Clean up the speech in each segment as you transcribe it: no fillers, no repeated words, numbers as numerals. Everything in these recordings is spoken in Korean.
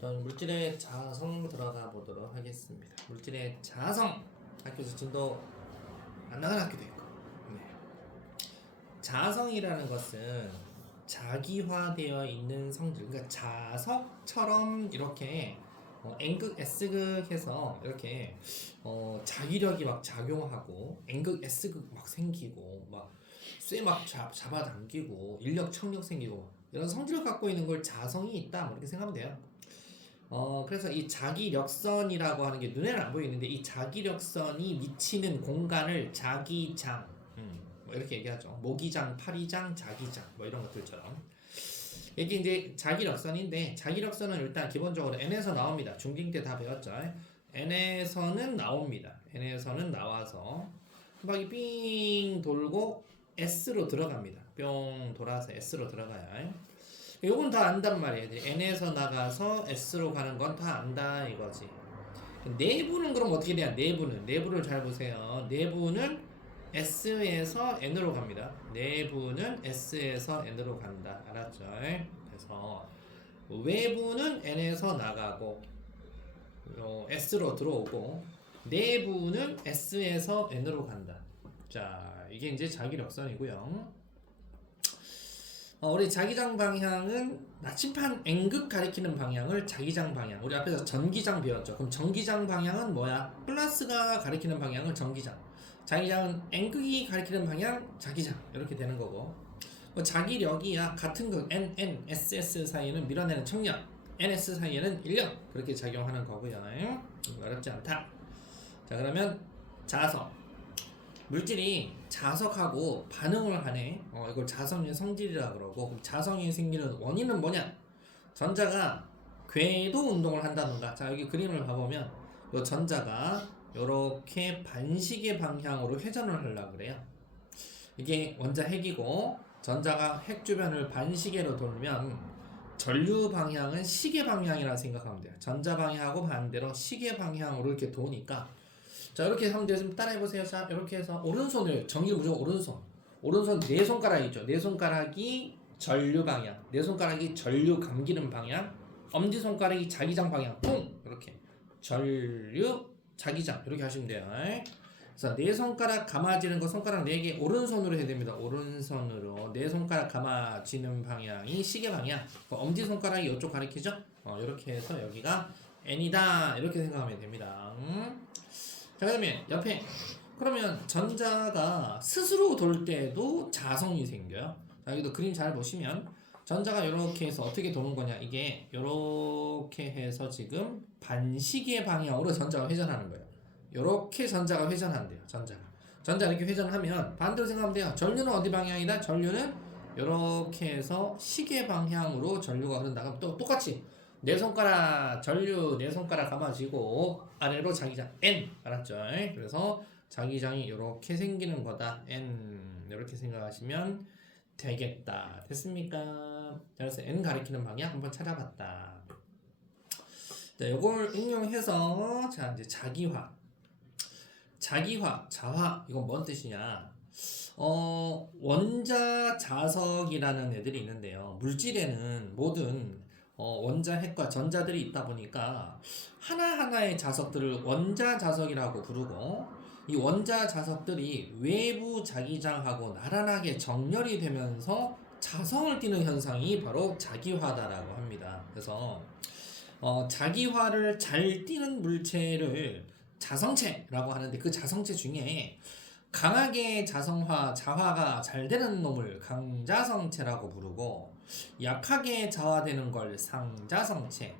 그럼 물질의 자성 들어가 보도록 하겠습니다. 물질의 자성 학교에서 진도 안 나가는 학교도 있고. 네. 자성이라는 것은 자기화되어 있는 성질, 그러니까 자석처럼 이렇게 N극, S극 해서 이렇게 자기력이 막 작용하고 N극, S극 막 생기고 막 쇠 막 잡아당기고 인력, 청력 생기고 이런 성질을 갖고 있는 걸 자성이 있다, 뭐 이렇게 생각하면 돼요. 그래서 이 자기력선이라고 하는 게 눈에는 안 보이는데 이 자기력선이 미치는 공간을 자기장, 뭐 이렇게 얘기하죠. 모기장, 파리장, 자기장, 뭐 이런 것들처럼. 이게 이제 자기력선인데 자기력선은 일단 기본적으로 N에서 나옵니다. 중딩 때 다 배웠죠. N에서는 나옵니다. N에서는 나와서 한 바퀴 삥 돌고 S로 들어갑니다. 뿅 돌아서 S로 들어가요. 요건 다 안단 말이에요. N에서 나가서 S로 가는 건 다 안다 이거지. 내부는 그럼 어떻게 돼야? 내부를 잘 보세요. 내부는 S에서 N으로 갑니다. 내부는 S에서 N으로 간다. 알았죠? 그래서 외부는 N에서 나가고 S로 들어오고 내부는 S에서 N으로 간다. 자, 이게 이제 자기력선이고요. 우리 자기장 방향은 나침반 N극 가리키는 방향을 자기장 방향. 우리 앞에서 전기장 배웠죠. 그럼 전기장 방향은 뭐야? 플러스가 가리키는 방향을 전기장. 자기장은 N극이 가리키는 방향 자기장. 이렇게 되는 거고. 자기력이야 같은 극 N, SS 사이에는 밀어내는 청력, NS 사이에는 인력. 그렇게 작용하는 거고요. 어렵지 않다. 자, 그러면 자석. 물질이 자석하고 반응을 하네. 이걸 자성의 성질이라 그러고. 그럼 자성이 생기는 원인은 뭐냐? 전자가 궤도 운동을 한다던가. 자, 여기 그림을 봐보면 이 전자가 이렇게 반시계 방향으로 회전을 하려고 그래요. 이게 원자 핵이고 전자가 핵 주변을 반시계로 돌면 전류 방향은 시계 방향이라 생각하면 돼요. 전자 방향하고 반대로 시계 방향으로 이렇게 도니까, 자, 이렇게 하면 돼요. 좀 따라해보세요. 자, 이렇게 해서 오른손을 정의 무조건 오른손 네 손가락 있죠. 네 손가락이 전류 방향, 네 손가락이 전류 감기는 방향, 엄지 손가락이 자기장 방향. 뿡 이렇게 전류 자기장 이렇게 하시면 돼요. 그래서 네 손가락 감아지는 거 손가락 4개 오른손으로 해야 됩니다. 오른손으로 네 손가락 감아지는 방향이 시계 방향. 엄지 손가락이 이쪽 가리키죠. 이렇게 해서 여기가 N이다 이렇게 생각하면 됩니다. 자, 그다음에 옆에 그러면 전자가 스스로 돌 때도 자성이 생겨요. 자, 여기도 그림 잘 보시면 전자가 이렇게 해서 어떻게 도는 거냐, 이게 이렇게 해서 지금 반시계 방향으로 전자가 회전하는 거예요. 이렇게 전자가 회전한대요. 전자 이렇게 회전하면 반대로 생각하면 돼요. 전류는 어디 방향이다? 전류는 이렇게 해서 시계 방향으로 전류가 흐른다. 그럼 또 똑같이 네 손가락 전류 네 손가락 감아지고 아래로 자기장 N. 알았죠? 그래서 자기장이 이렇게 생기는 거다. N 이렇게 생각하시면 되겠다. 됐습니까? 그래서 N 가리키는 방향 한번 찾아봤다. 자, 이걸 응용해서 자, 이제 자기화, 자화, 이건 뭔 뜻이냐? 원자 자석이라는 애들이 있는데요. 물질에는 모든 원자 핵과 전자들이 있다 보니까 하나하나의 자석들을 원자 자석이라고 부르고, 이 원자 자석들이 외부 자기장하고 나란하게 정렬이 되면서 자성을 띠는 현상이 바로 자기화다라고 합니다. 그래서 자기화를 잘 띠는 물체를 자성체라고 하는데, 그 자성체 중에 강하게 자화가 잘 되는 놈을 강자성체라고 부르고, 약하게 자화되는 걸 상자성체,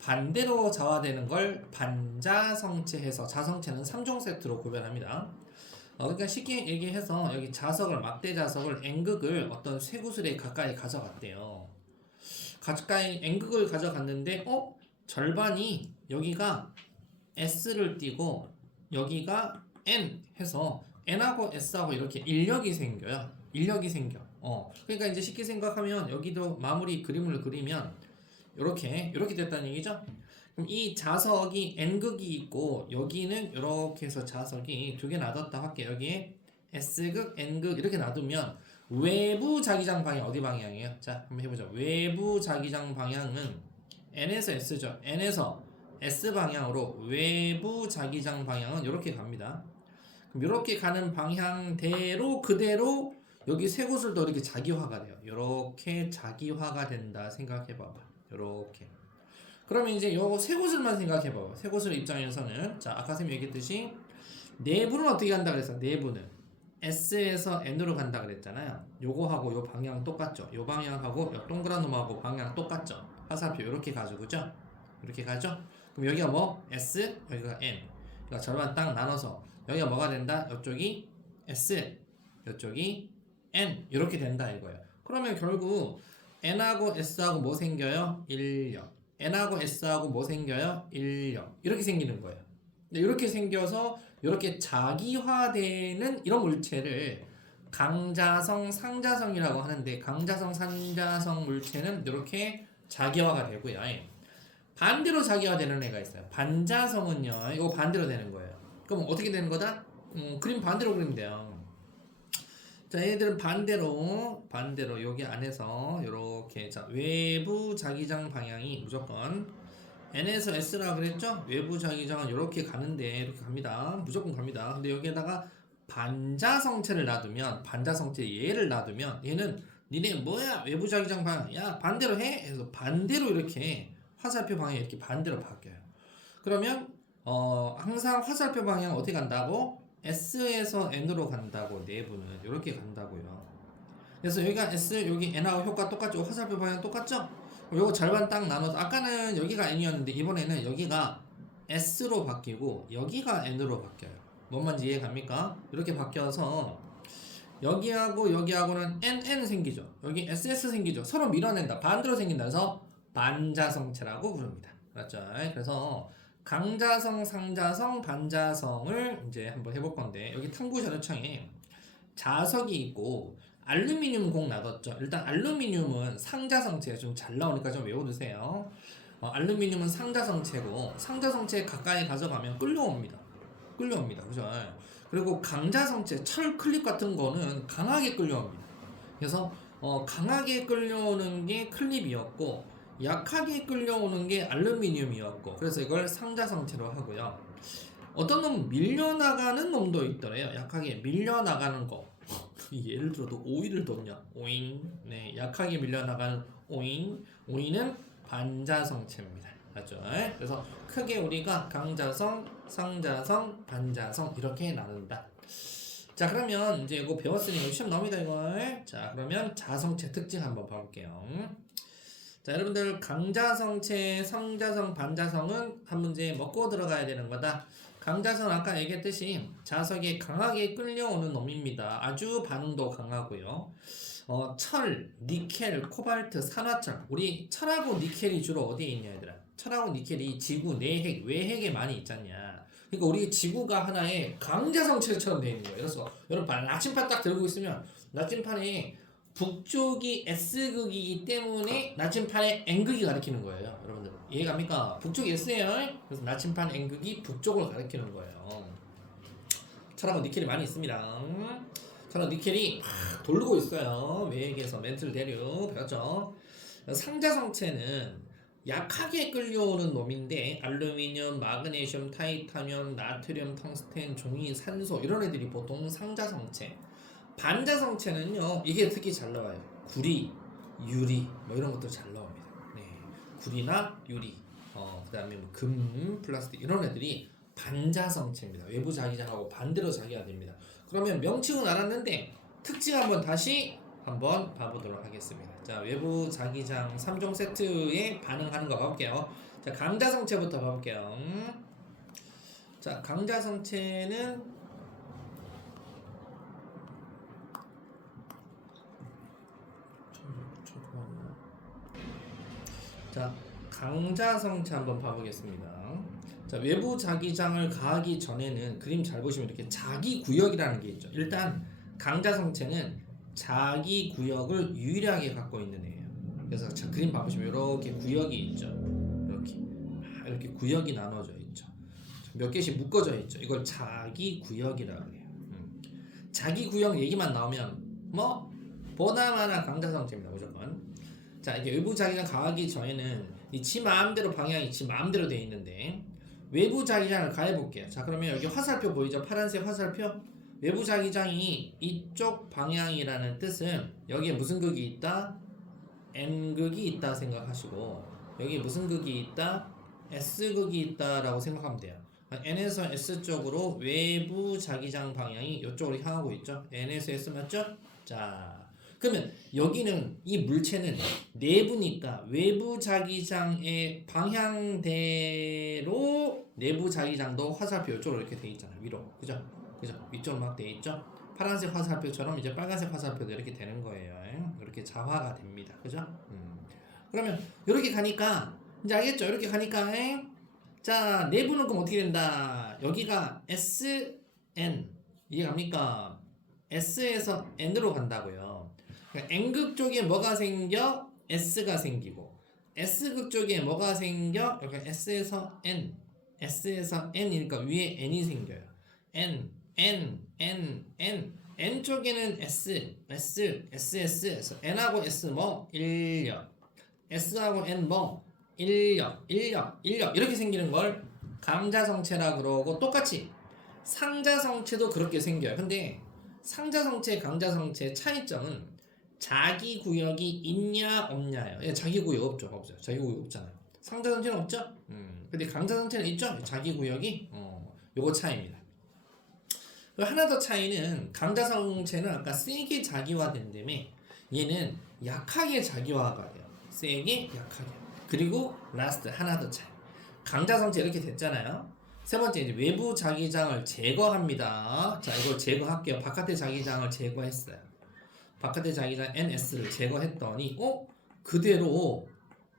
반대로 자화되는 걸 반자성체 해서 자성체는 3종 세트로 구별합니다. 그러니까 쉽게 얘기해서 여기 자석을, 막대 자석을 N극을 어떤 쇠구슬에 가까이 가져갔대요. 가까이 N극을 가져갔는데 절반이 여기가 S를 띄고 여기가 N 해서 N하고 S하고 이렇게 인력이 생겨요. 그러니까 이제 쉽게 생각하면 여기도 마무리 그림을 그리면 이렇게 됐다는 얘기죠. 그럼 이 자석이 N극이 있고 여기는 이렇게 해서 자석이 두 개 놔뒀다 할게요. 여기에 S극, N극 이렇게 놔두면 외부 자기장 방향 어디 방향이에요? 자, 한번 해보자. 외부 자기장 방향은 N에서 S죠. N에서 S 방향으로 외부 자기장 방향은 이렇게 갑니다. 그럼 이렇게 가는 방향대로 그대로 여기 세 곳을 더 이렇게 자기화가 돼요. 이렇게 자기화가 된다 생각해봐봐. 이렇게. 그러면 이제 요 세 곳을만 생각해봐봐. 세 곳을 입장에서는 자 아까 선생님이 얘기했듯이 내부는 어떻게 간다 그랬어? 내부는 S에서 N으로 간다 그랬잖아요. 요거하고 요 방향 똑같죠? 요 방향하고 요 동그란 놈하고 방향 똑같죠? 화살표 이렇게 가죠, 그죠? 이렇게 가죠? 그럼 여기가 뭐? S, 여기가 N. 그러니까 절반 딱 나눠서 여기가 뭐가 된다? 이쪽이 S, 이쪽이 N 이렇게 된다 이거예요. 그러면 결국 N하고 S하고 뭐 생겨요? 1, 0. N하고 S하고 뭐 생겨요? 1, 0. 이렇게 생기는 거예요. 이렇게 생겨서 이렇게 자기화되는 이런 물체를 강자성, 상자성이라고 하는데 강자성, 상자성 물체는 이렇게 자기화가 되고요. 반대로 자기화되는 애가 있어요. 반자성은요. 이거 반대로 되는 거예요. 그럼 어떻게 되는 거다? 그림 반대로 그리면 돼요. 자, 얘들은 반대로 여기 안에서 이렇게 자 외부 자기장 방향이 무조건 N에서 S라 그랬죠? 외부 자기장은 이렇게 가는데 이렇게 갑니다. 무조건 갑니다. 근데 여기에다가 반자성체를 놔두면 반자성체 얘를 놔두면 얘는 니네 뭐야 외부 자기장 방향 야 반대로 해? 그래서 반대로 이렇게 화살표 방향이 이렇게 반대로 바뀌어요. 그러면 항상 화살표 방향 어떻게 간다고? S에서 N으로 간다고 내부는 이렇게 간다고요. 그래서 여기가 S 여기 N하고 효과 똑같죠? 화살표 방향 똑같죠? 요거 절반 딱 나눠서 아까는 여기가 N이었는데 이번에는 여기가 S로 바뀌고 여기가 N으로 바뀌어요. 뭔 말인지 이해갑니까? 이렇게 바뀌어서 여기하고 여기하고는 NN 생기죠. 여기 SS 생기죠. 서로 밀어낸다. 반대로 생긴다. 그래서 반자성체라고 부릅니다. 맞죠? 그래서 강자성, 상자성, 반자성을 이제 한번 해볼 건데 여기 탐구 자료창에 자석이 있고 알루미늄 공 놔뒀죠. 일단 알루미늄은 상자성체 좀 잘 나오니까 좀 외워두세요. 알루미늄은 상자성체고 상자성체 가까이 가져가면 끌려옵니다. 그죠? 그리고 강자성체 철 클립 같은 거는 강하게 끌려옵니다. 그래서 강하게 끌려오는 게 클립이었고 약하게 끌려오는 게 알루미늄이었고 그래서 이걸 상자성체로 하고요. 어떤 놈 밀려나가는 놈도 있더래요. 약하게 밀려나가는 거. 예를 들어도 오이를 뒀냐? 오잉. 네, 약하게 밀려나가는 오잉. 오잉은 반자성체입니다. 맞죠? 그래서 크게 우리가 강자성, 상자성, 반자성 이렇게 나눈다. 자, 그러면 이제 이거 배웠으니까 시험 나옵니다 이거. 자, 그러면 자성체 특징 한번 봐볼게요. 자, 여러분들 강자성체, 상자성, 반자성은 한 문제 먹고 들어가야 되는 거다. 강자성은 아까 얘기했듯이 자석에 강하게 끌려오는 놈입니다. 아주 반응도 강하고요. 철, 니켈, 코발트, 산화철. 우리 철하고 니켈이 주로 어디에 있냐 얘들아? 철하고 니켈이 지구 내핵, 외핵에 많이 있잖냐. 그러니까 우리 지구가 하나의 강자성체처럼 되어 있는 거예요. 그래서 여러분 나침반 딱 들고 있으면 나침반에 북쪽이 S극이기 때문에 나침판의 N극이 가리키는 거예요. 여러분들 이해갑니까? 북쪽이 S예요. 그래서 나침판 N극이 북쪽을 가리키는 거예요. 철하고 니켈이 많이 있습니다. 철하고 니켈이 막 돌고 있어요. 외액에서 멘틀 대류 배웠죠? 상자성체는 약하게 끌려오는 놈인데 알루미늄, 마그네슘, 타이타늄, 나트륨, 텅스텐, 종이, 산소 이런 애들이 보통 상자성체. 반자성체는요 이게 특히 잘 나와요. 구리, 유리 뭐 이런 것들 잘 나옵니다. 네, 구리나 유리, 그다음에 뭐 금, 플라스틱 이런 애들이 반자성체입니다. 외부 자기장하고 반대로 자기가 됩니다. 그러면 명칭은 알았는데 특징 한번 다시 한번 봐보도록 하겠습니다. 자, 외부 자기장 3종 세트에 반응하는 거 봐볼게요. 자, 강자성체부터 봐볼게요. 자, 강자성체는 자, 강자성체 한번 봐보겠습니다. 자, 외부 자기장을 가하기 전에는 그림 잘 보시면 이렇게 자기 구역이라는 게 있죠. 일단 강자성체는 자기 구역을 유일하게 갖고 있는 애예요. 그래서 자, 그림 봐보시면 이렇게 구역이 있죠. 이렇게 구역이 나눠져 있죠. 몇 개씩 묶어져 있죠. 이걸 자기 구역이라고 해요. 자기 구역 얘기만 나오면 뭐 보나마나 강자성체입니다. 무조건. 자, 이제 외부 자기장 가하기 전에는 이 지 마음대로 방향이 지 마음대로 돼 있는데 외부 자기장을 가해볼게요. 자 그러면 여기 화살표 보이죠? 파란색 화살표. 외부 자기장이 이쪽 방향이라는 뜻은 여기에 무슨 극이 있다? N극이 있다 생각하시고 여기 무슨 극이 있다? S극이 있다라고 생각하면 돼요. N에서 S 쪽으로 외부 자기장 방향이 이쪽으로 향하고 있죠. N에서 S 맞죠? 자 그러면 여기는 이 물체는 내부니까 외부 자기장의 방향대로 내부 자기장도 화살표 이쪽으로 이렇게 돼 있잖아요. 위로 그죠? 위쪽으로 막 돼 있죠. 파란색 화살표처럼 이제 빨간색 화살표도 이렇게 되는 거예요. 이렇게 자화가 됩니다. 그죠? 그러면 이렇게 가니까 이제 알겠죠? 이렇게 가니까 자 내부는 그럼 어떻게 된다? 여기가 SN 이해 갑니까? S에서 N으로 간다고요. 그러니까 N극 쪽에 뭐가 생겨? S가 생기고 S극 쪽에 뭐가 생겨? 여기 S에서 N S에서 N이니까 위에 N이 생겨요. N 쪽에는 S N하고 S 뭐? 인력 S하고 N 뭐? 인력 이렇게 생기는 걸 강자성체라 그러고 똑같이 상자성체도 그렇게 생겨요. 근데 상자성체, 강자성체 차이점은 자기 구역이 있냐 없냐예요. 자기 구역 없죠. 자기 구역 없잖아요. 상자성체는 없죠. 근데 강자성체는 있죠. 자기 구역이 요거 차이입니다. 하나 더 차이는 강자성체는 아까 세게 자기화된 다음에 얘는 약하게 자기화가 돼요. 세게 약하게. 그리고 라스트 하나 더 차이. 강자성체 이렇게 됐잖아요. 세 번째 이제 외부 자기장을 제거합니다. 자 이걸 제거할게요. 바깥의 자기장을 제거했어요. 바깥의 자기장 NS를 제거했더니 그대로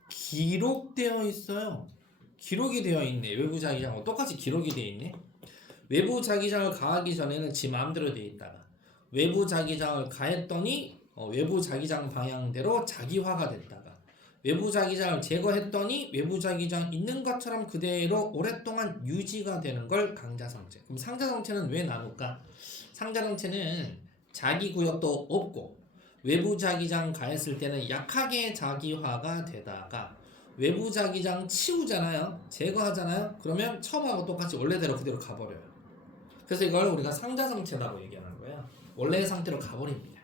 기록되어 있어요. 기록이 되어 있네. 외부 자기장과 똑같이 기록이 되어 있네. 외부 자기장을 가하기 전에는 지 마음대로 되어 있다가 외부 자기장을 가했더니 외부 자기장 방향대로 자기화가 됐다가 외부 자기장을 제거했더니 외부 자기장 있는 것처럼 그대로 오랫동안 유지가 되는 걸 강자성체. 그럼 상자성체는 왜 나눌까? 상자성체는 자기 구역도 없고 외부 자기장 가했을 때는 약하게 자기화가 되다가 외부 자기장 치우잖아요. 제거하잖아요. 그러면 처음하고 똑같이 원래대로 그대로 가버려요. 그래서 이걸 우리가 상자성체라고 얘기하는 거예요. 원래의 상태로 가버립니다.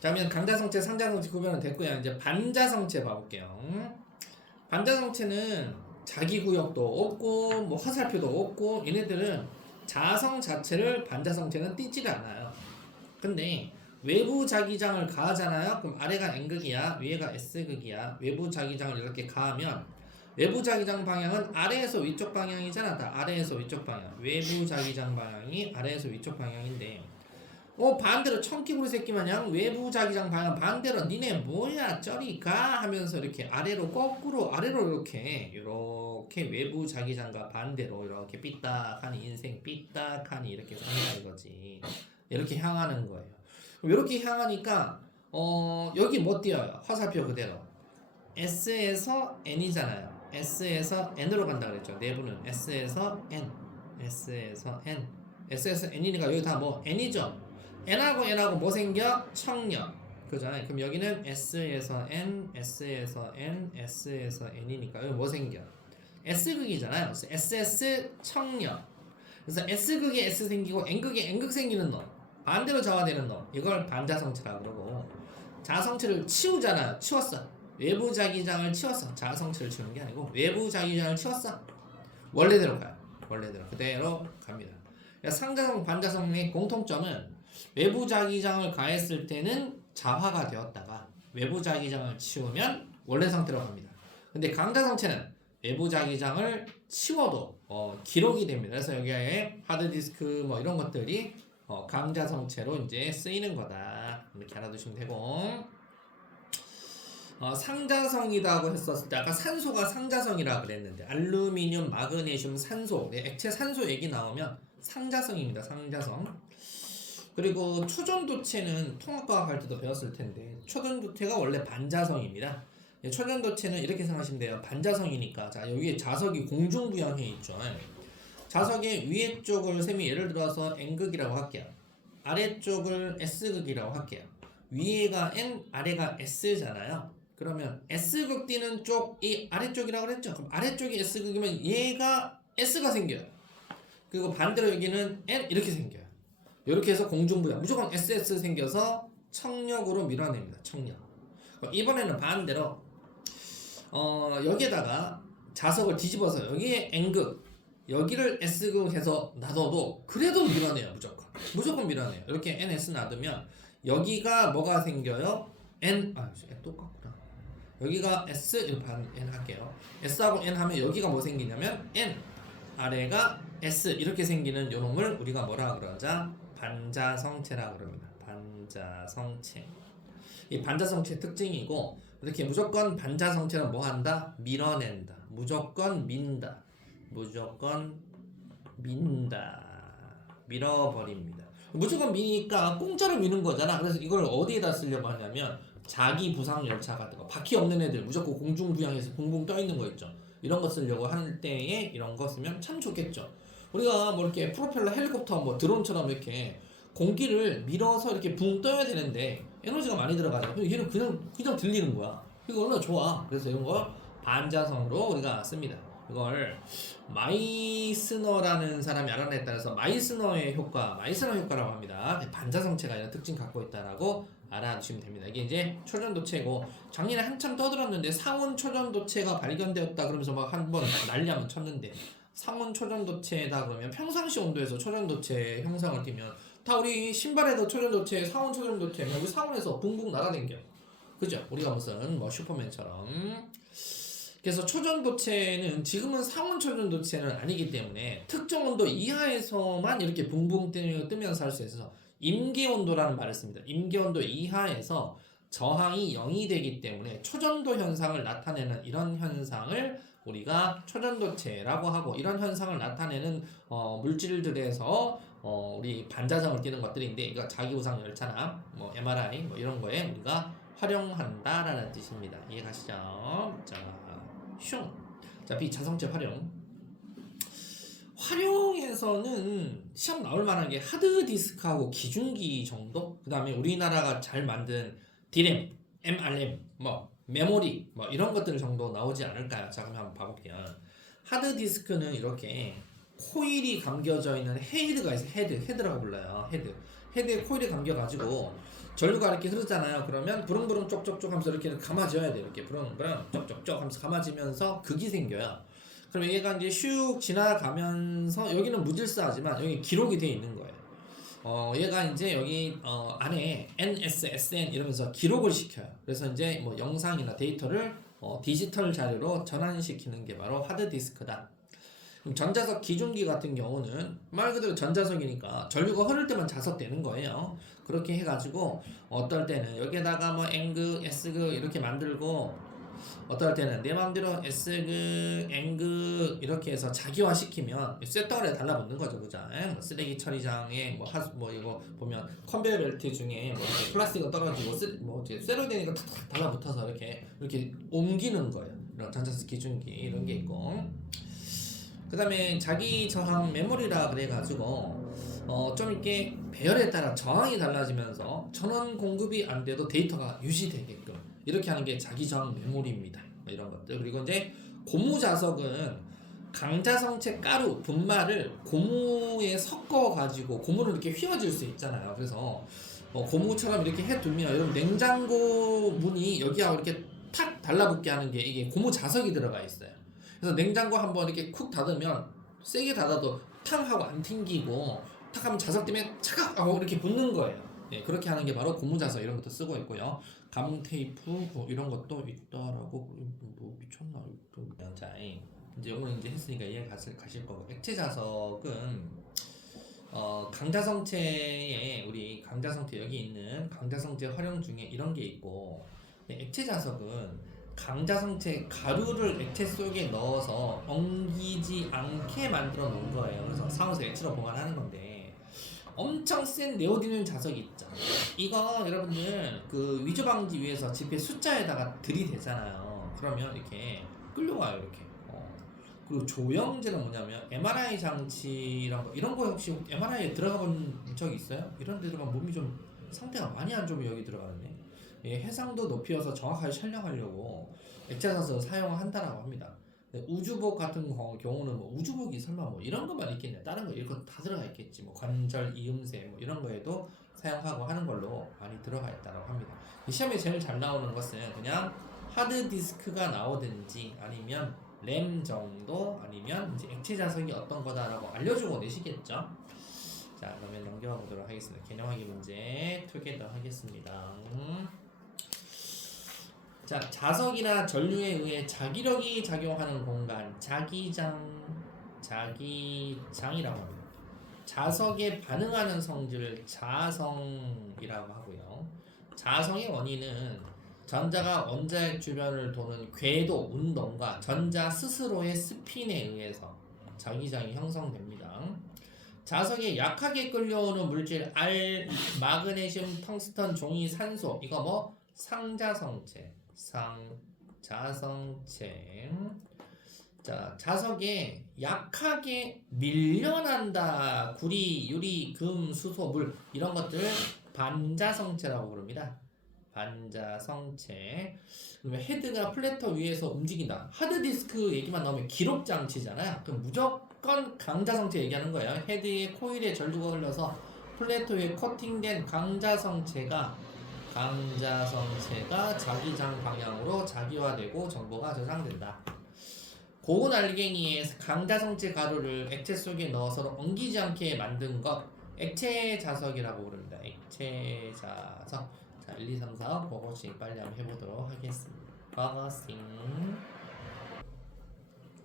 자, 그러면 강자성체, 상자성체 구별은 됐고요. 이제 반자성체 봐볼게요. 반자성체는 자기 구역도 없고 뭐 화살표도 없고 얘네들은 자성 자체를 반자성체는 띄질 않아요. 근데 외부 자기장을 가하잖아요. 그럼 아래가 N극이야, 위에가 S극이야. 외부 자기장을 이렇게 가하면 외부 자기장 방향은 아래에서 위쪽 방향이잖아. 다 아래에서 위쪽 방향. 외부 자기장 방향이 아래에서 위쪽 방향인데 반대로 청기구리 새끼 마냥 외부 자기장 방향 반대로 니네 뭐야 저리 가 하면서 이렇게 아래로 거꾸로 아래로 이렇게 외부 자기장과 반대로 이렇게 삐딱하니 인생 삐딱하니 이렇게 산다 이거지. 이렇게 향하는 거예요. 이렇게 향하니까 여기 뭐 띄어요? 화살표 그대로 S에서 N이잖아요. S에서 N으로 간다 그랬죠. 내부는 S에서 N S에서 N이니까 여기 다 뭐 N이죠. N하고 뭐 생겨? 청력. 그잖아요. 그럼 여기는 S에서 N, S에서 N이니까 여기 뭐 생겨? S극이잖아요. 그래서 SS 청력. 그래서 S극에 S 생기고 N극에 N극 생기는 놈. 반대로 자화되는 놈. 이걸 반자성체라 그러고 자성체를 치우잖아요. 치웠어. 외부 자기장을 치웠어. 자성체를 치우는 게 아니고 외부 자기장을 치웠어. 원래대로 가요. 원래대로 그대로 갑니다. 상자성 반자성의 공통점은 외부 자기장을 가했을 때는 자화가 되었다가 외부 자기장을 치우면 원래 상태로 갑니다. 근데 강자성체는 외부 자기장을 치워도 기록이 됩니다. 그래서 여기에 하드디스크 뭐 이런 것들이 강자성체로 이제 쓰이는 거다. 이렇게 알아두시면 되고 상자성이라고 했었을 때 아까 산소가 상자성이라고 그랬는데 알루미늄, 마그네슘, 산소 액체 산소 얘기 나오면 상자성입니다. 상자성. 그리고 초전도체는 통합과학 할 때도 배웠을 텐데 초전도체가 원래 반자성입니다. 초전도체는 이렇게 생각하시면 돼요. 반자성이니까 자 여기에 자석이 공중부양해 있죠. 자석의 위에 쪽을 셈이 예를 들어서 N극이라고 할게요. 아래쪽을 S극이라고 할게요. 위에가 N, 아래가 S잖아요. 그러면 S극 띄는 쪽이 아래쪽이라고 그랬죠. 그럼 아래쪽이 S극이면 얘가 S가 생겨요. 그리고 반대로 여기는 N 이렇게 생겨요. 이렇게 해서 공중부양 무조건 SS 생겨서 청력으로 밀어냅니다. 청력. 이번에는 반대로 여기에다가 자석을 뒤집어서 여기에 N극 여기를 S극 해서 놔둬도 그래도 밀어내요. 무조건 밀어내요. 이렇게 NS 놔두면 여기가 뭐가 생겨요? N 똑같구나. 여기가 S 이렇게 N 할게요. S하고 N 하면 여기가 뭐 생기냐면 N 아래가 S 이렇게 생기는 요놈을 우리가 뭐라 그러자? 반자성체라 그럽니다. 반자성체. 이 반자성체 특징이고 이렇게 무조건 반자성체는 뭐 한다? 밀어낸다. 무조건 민다. 무조건 민다. 밀어버립니다. 무조건 미니까 공짜로 미는 거잖아. 그래서 이걸 어디에다 쓰려고 하냐면 자기 부상 열차 같은 거 바퀴 없는 애들 무조건 공중 부양해서 붕붕 떠 있는 거 있죠. 이런 거 쓰려고 할 때에 이런 거 쓰면 참 좋겠죠. 우리가 뭐 이렇게 프로펠러 헬리콥터 뭐 드론처럼 이렇게 공기를 밀어서 이렇게 붕 떠야 되는데 에너지가 많이 들어가요. 근데 얘는 그냥 들리는 거야. 이거 얼마나 좋아. 그래서 이런 걸 반자성으로 우리가 씁니다. 이걸 마이스너라는 사람이 알아냈다 해서 마이스너 효과라고 합니다. 반자성체가 이런 특징 갖고 있다라고 알아두시면 됩니다. 이게 이제 초전도체고 작년에 한참 떠들었는데 상온 초전도체가 발견되었다 그러면서 막 한번 난리 한번 쳤는데 상온 초전도체다 그러면 평상시 온도에서 초전도체 형상을 띠면 다 우리 신발에도 초전도체, 상온 초전도체, 우리 상온에서 붕붕 날아댕겨. 그죠? 우리가 무슨 뭐 슈퍼맨처럼. 그래서 초전도체는 지금은 상온 초전도체는 아니기 때문에 특정 온도 이하에서만 이렇게 붕붕 뜨면서 할 수 있어서 임계온도라는 말을 씁니다. 임계온도 이하에서 저항이 0이 되기 때문에 초전도 현상을 나타내는 이런 현상을 우리가 초전도체라고 하고 이런 현상을 나타내는 물질들에서 우리 반자성을 띠는 것들인데 이거 자기부상 열차나 뭐 MRI 뭐 이런 거에 우리가 활용한다라는 뜻입니다. 이해가시죠? 자, 비자성체 활용에서는 시험 나올 만한 게 하드디스크하고 기중기 정도? 그 다음에 우리나라가 잘 만든 DRAM, MRM, 뭐 메모리 뭐 이런 것들 정도 나오지 않을까요? 자, 그럼 한번 봐볼게요. 하드디스크는 이렇게 코일이 감겨져 있는 헤드가 있어요. 헤드라고 불러요. 헤드에 코일이 감겨가지고 전류가 이렇게 흐르잖아요. 그러면 부릉부릉 쪽쪽쪽 하면서 이렇게 감아져야 돼요. 이렇게 부릉부릉 쪽쪽쪽 하면서 감아지면서 극이 생겨요. 그럼 얘가 이제 슉 지나가면서 여기는 무질서하지만 여기 기록이 되어 있는 거예요. 얘가 이제 여기 안에 NS, SN 이러면서 기록을 시켜요. 그래서 이제 뭐 영상이나 데이터를 디지털 자료로 전환시키는 게 바로 하드디스크다. 그럼 전자석 기중기 같은 경우는 말 그대로 전자석이니까 전류가 흐를 때만 자석되는 거예요. 그렇게 해가지고 어떨 때는 여기에다가 뭐 N극, S극 이렇게 만들고 어떨 때는 내 마음대로 S극, N극 이렇게 해서 자기화시키면 쇳덩어리에 달라붙는 거죠, 그죠? 쓰레기 처리장에 뭐 이거 보면 컨베이어 벨트 중에 뭐 이렇게 플라스틱은 떨어지고 쇠로 되니까 탁탁 달라붙어서 이렇게 옮기는 거예요. 이런 전자석 기중기 이런 게 있고. 그 다음에 자기 저항 메모리라 그래가지고 좀 이렇게 배열에 따라 저항이 달라지면서 전원 공급이 안 돼도 데이터가 유지되게끔 이렇게 하는 게 자기 저항 메모리입니다. 이런 것들. 그리고 이제 고무 자석은 강자성체 가루 분말을 고무에 섞어 가지고 고무를 이렇게 휘어질 수 있잖아요. 그래서 고무처럼 이렇게 해두면 여러분 냉장고 문이 여기하고 이렇게 탁 달라붙게 하는 게 이게 고무 자석이 들어가 있어요. 그래서 냉장고 한번 이렇게 쿡 닫으면 세게 닫아도 탕 하고 안 튕기고 탁 하면 자석 때문에 차각 하고 이렇게 붙는 거예요. 네, 그렇게 하는 게 바로 고무 자석 이런 것도 쓰고 있고요. 가문 테이프 뭐 이런 것도 있다라고 뭐 미쳤나? 자, 이제 이거는 이제 했으니까 이해 가실 거고 액체 자석은 강자성체에 우리 강자성체 여기 있는 강자성체 활용 중에 이런 게 있고 액체 자석은 강자성체 가루를 액체 속에 넣어서 엉기지 않게 만들어 놓은 거예요. 그래서 사무소 액체로 보관하는 건데 엄청 센 네오디듐 자석이 있죠. 이거 여러분들 그 위조 방지 위해서 지폐 숫자에다가 들이대잖아요. 그러면 이렇게 끌려와요 이렇게. 그리고 조영제는 뭐냐면 MRI 장치랑 이런 거 혹시 MRI에 들어가 본 적 있어요? 이런 데 들어가면 몸이 좀 상태가 많이 안 좋으면 여기 들어가는데 해상도 높이여서 정확하게 촬영하려고 액자사슬을 사용한다라고 합니다. 우주복 같은 경우는 뭐 우주복이 설마 뭐 이런 것만 있겠냐, 다른 거 이런 거 다 들어가 있겠지. 뭐 관절 이음새 뭐 이런 거에도 사용하고 하는 걸로 많이 들어가 있다고 합니다. 시험에 제일 잘 나오는 것은 그냥 하드 디스크가 나오든지 아니면 램 정도 아니면 이제 액체 자석이 어떤 거다라고 알려주고 내시겠죠. 자, 그러면 넘겨가 보도록 하겠습니다. 개념하기 문제 투게더 하겠습니다. 자, 자석이나 전류에 의해 자기력이 작용하는 공간, 자기장이라고 합니다. 자석에 반응하는 성질을 자성이라고 하고요. 자성의 원인은 전자가 원자핵 주변을 도는 궤도 운동과 전자 스스로의 스핀에 의해서 자기장이 형성됩니다. 자석에 약하게 끌려오는 물질 알, 마그네슘, 텅스턴, 종이, 산소 이거 뭐 상자성체. 자, 자석에 약하게 밀려난다. 구리, 유리, 금, 수소, 물 이런 것들 반자성체라고 부릅니다. 반자성체. 그러면 헤드가 플래터 위에서 움직인다. 하드디스크 얘기만 나오면 기록장치잖아요. 그럼 무조건 강자성체 얘기하는 거예요. 헤드에 코일에 전류가 흘러서 플래터 위에 코팅된 강자성체가 자기장 방향으로 자기화되고 정보가 저장된다. 고온 알갱이에 강자성체 가루를 액체 속에 넣어서 엉키지 않게 만든 것 액체 자석이라고 부릅니다. 액체 자석. 자, 1, 2, 3, 4 그것씩 빨리 한번 해보도록 하겠습니다. 버거싱.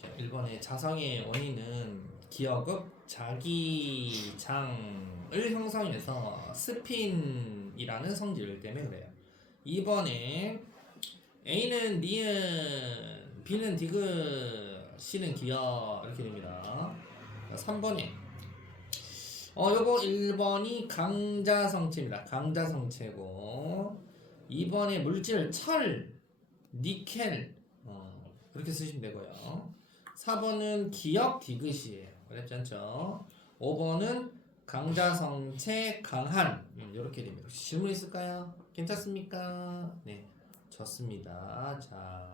자, 1번에 자성의 원인은 기어급 자기장을 형성해서 스핀이라는 성질 때문에 그래요. 2번에 A는 니은, B는 디귿, C는 기어 이렇게 됩니다. 3번에 요거 1번이 강자성체입니다. 강자성체고 2번에 물질 철, 니켈 그렇게 쓰시면 되고요. 4번은 기역 디귿이에요. 어렵지 않죠? 5번은 강자성체 강한 이렇게 됩니다. 혹시 질문 있을까요? 괜찮습니까? 네, 좋습니다. 자,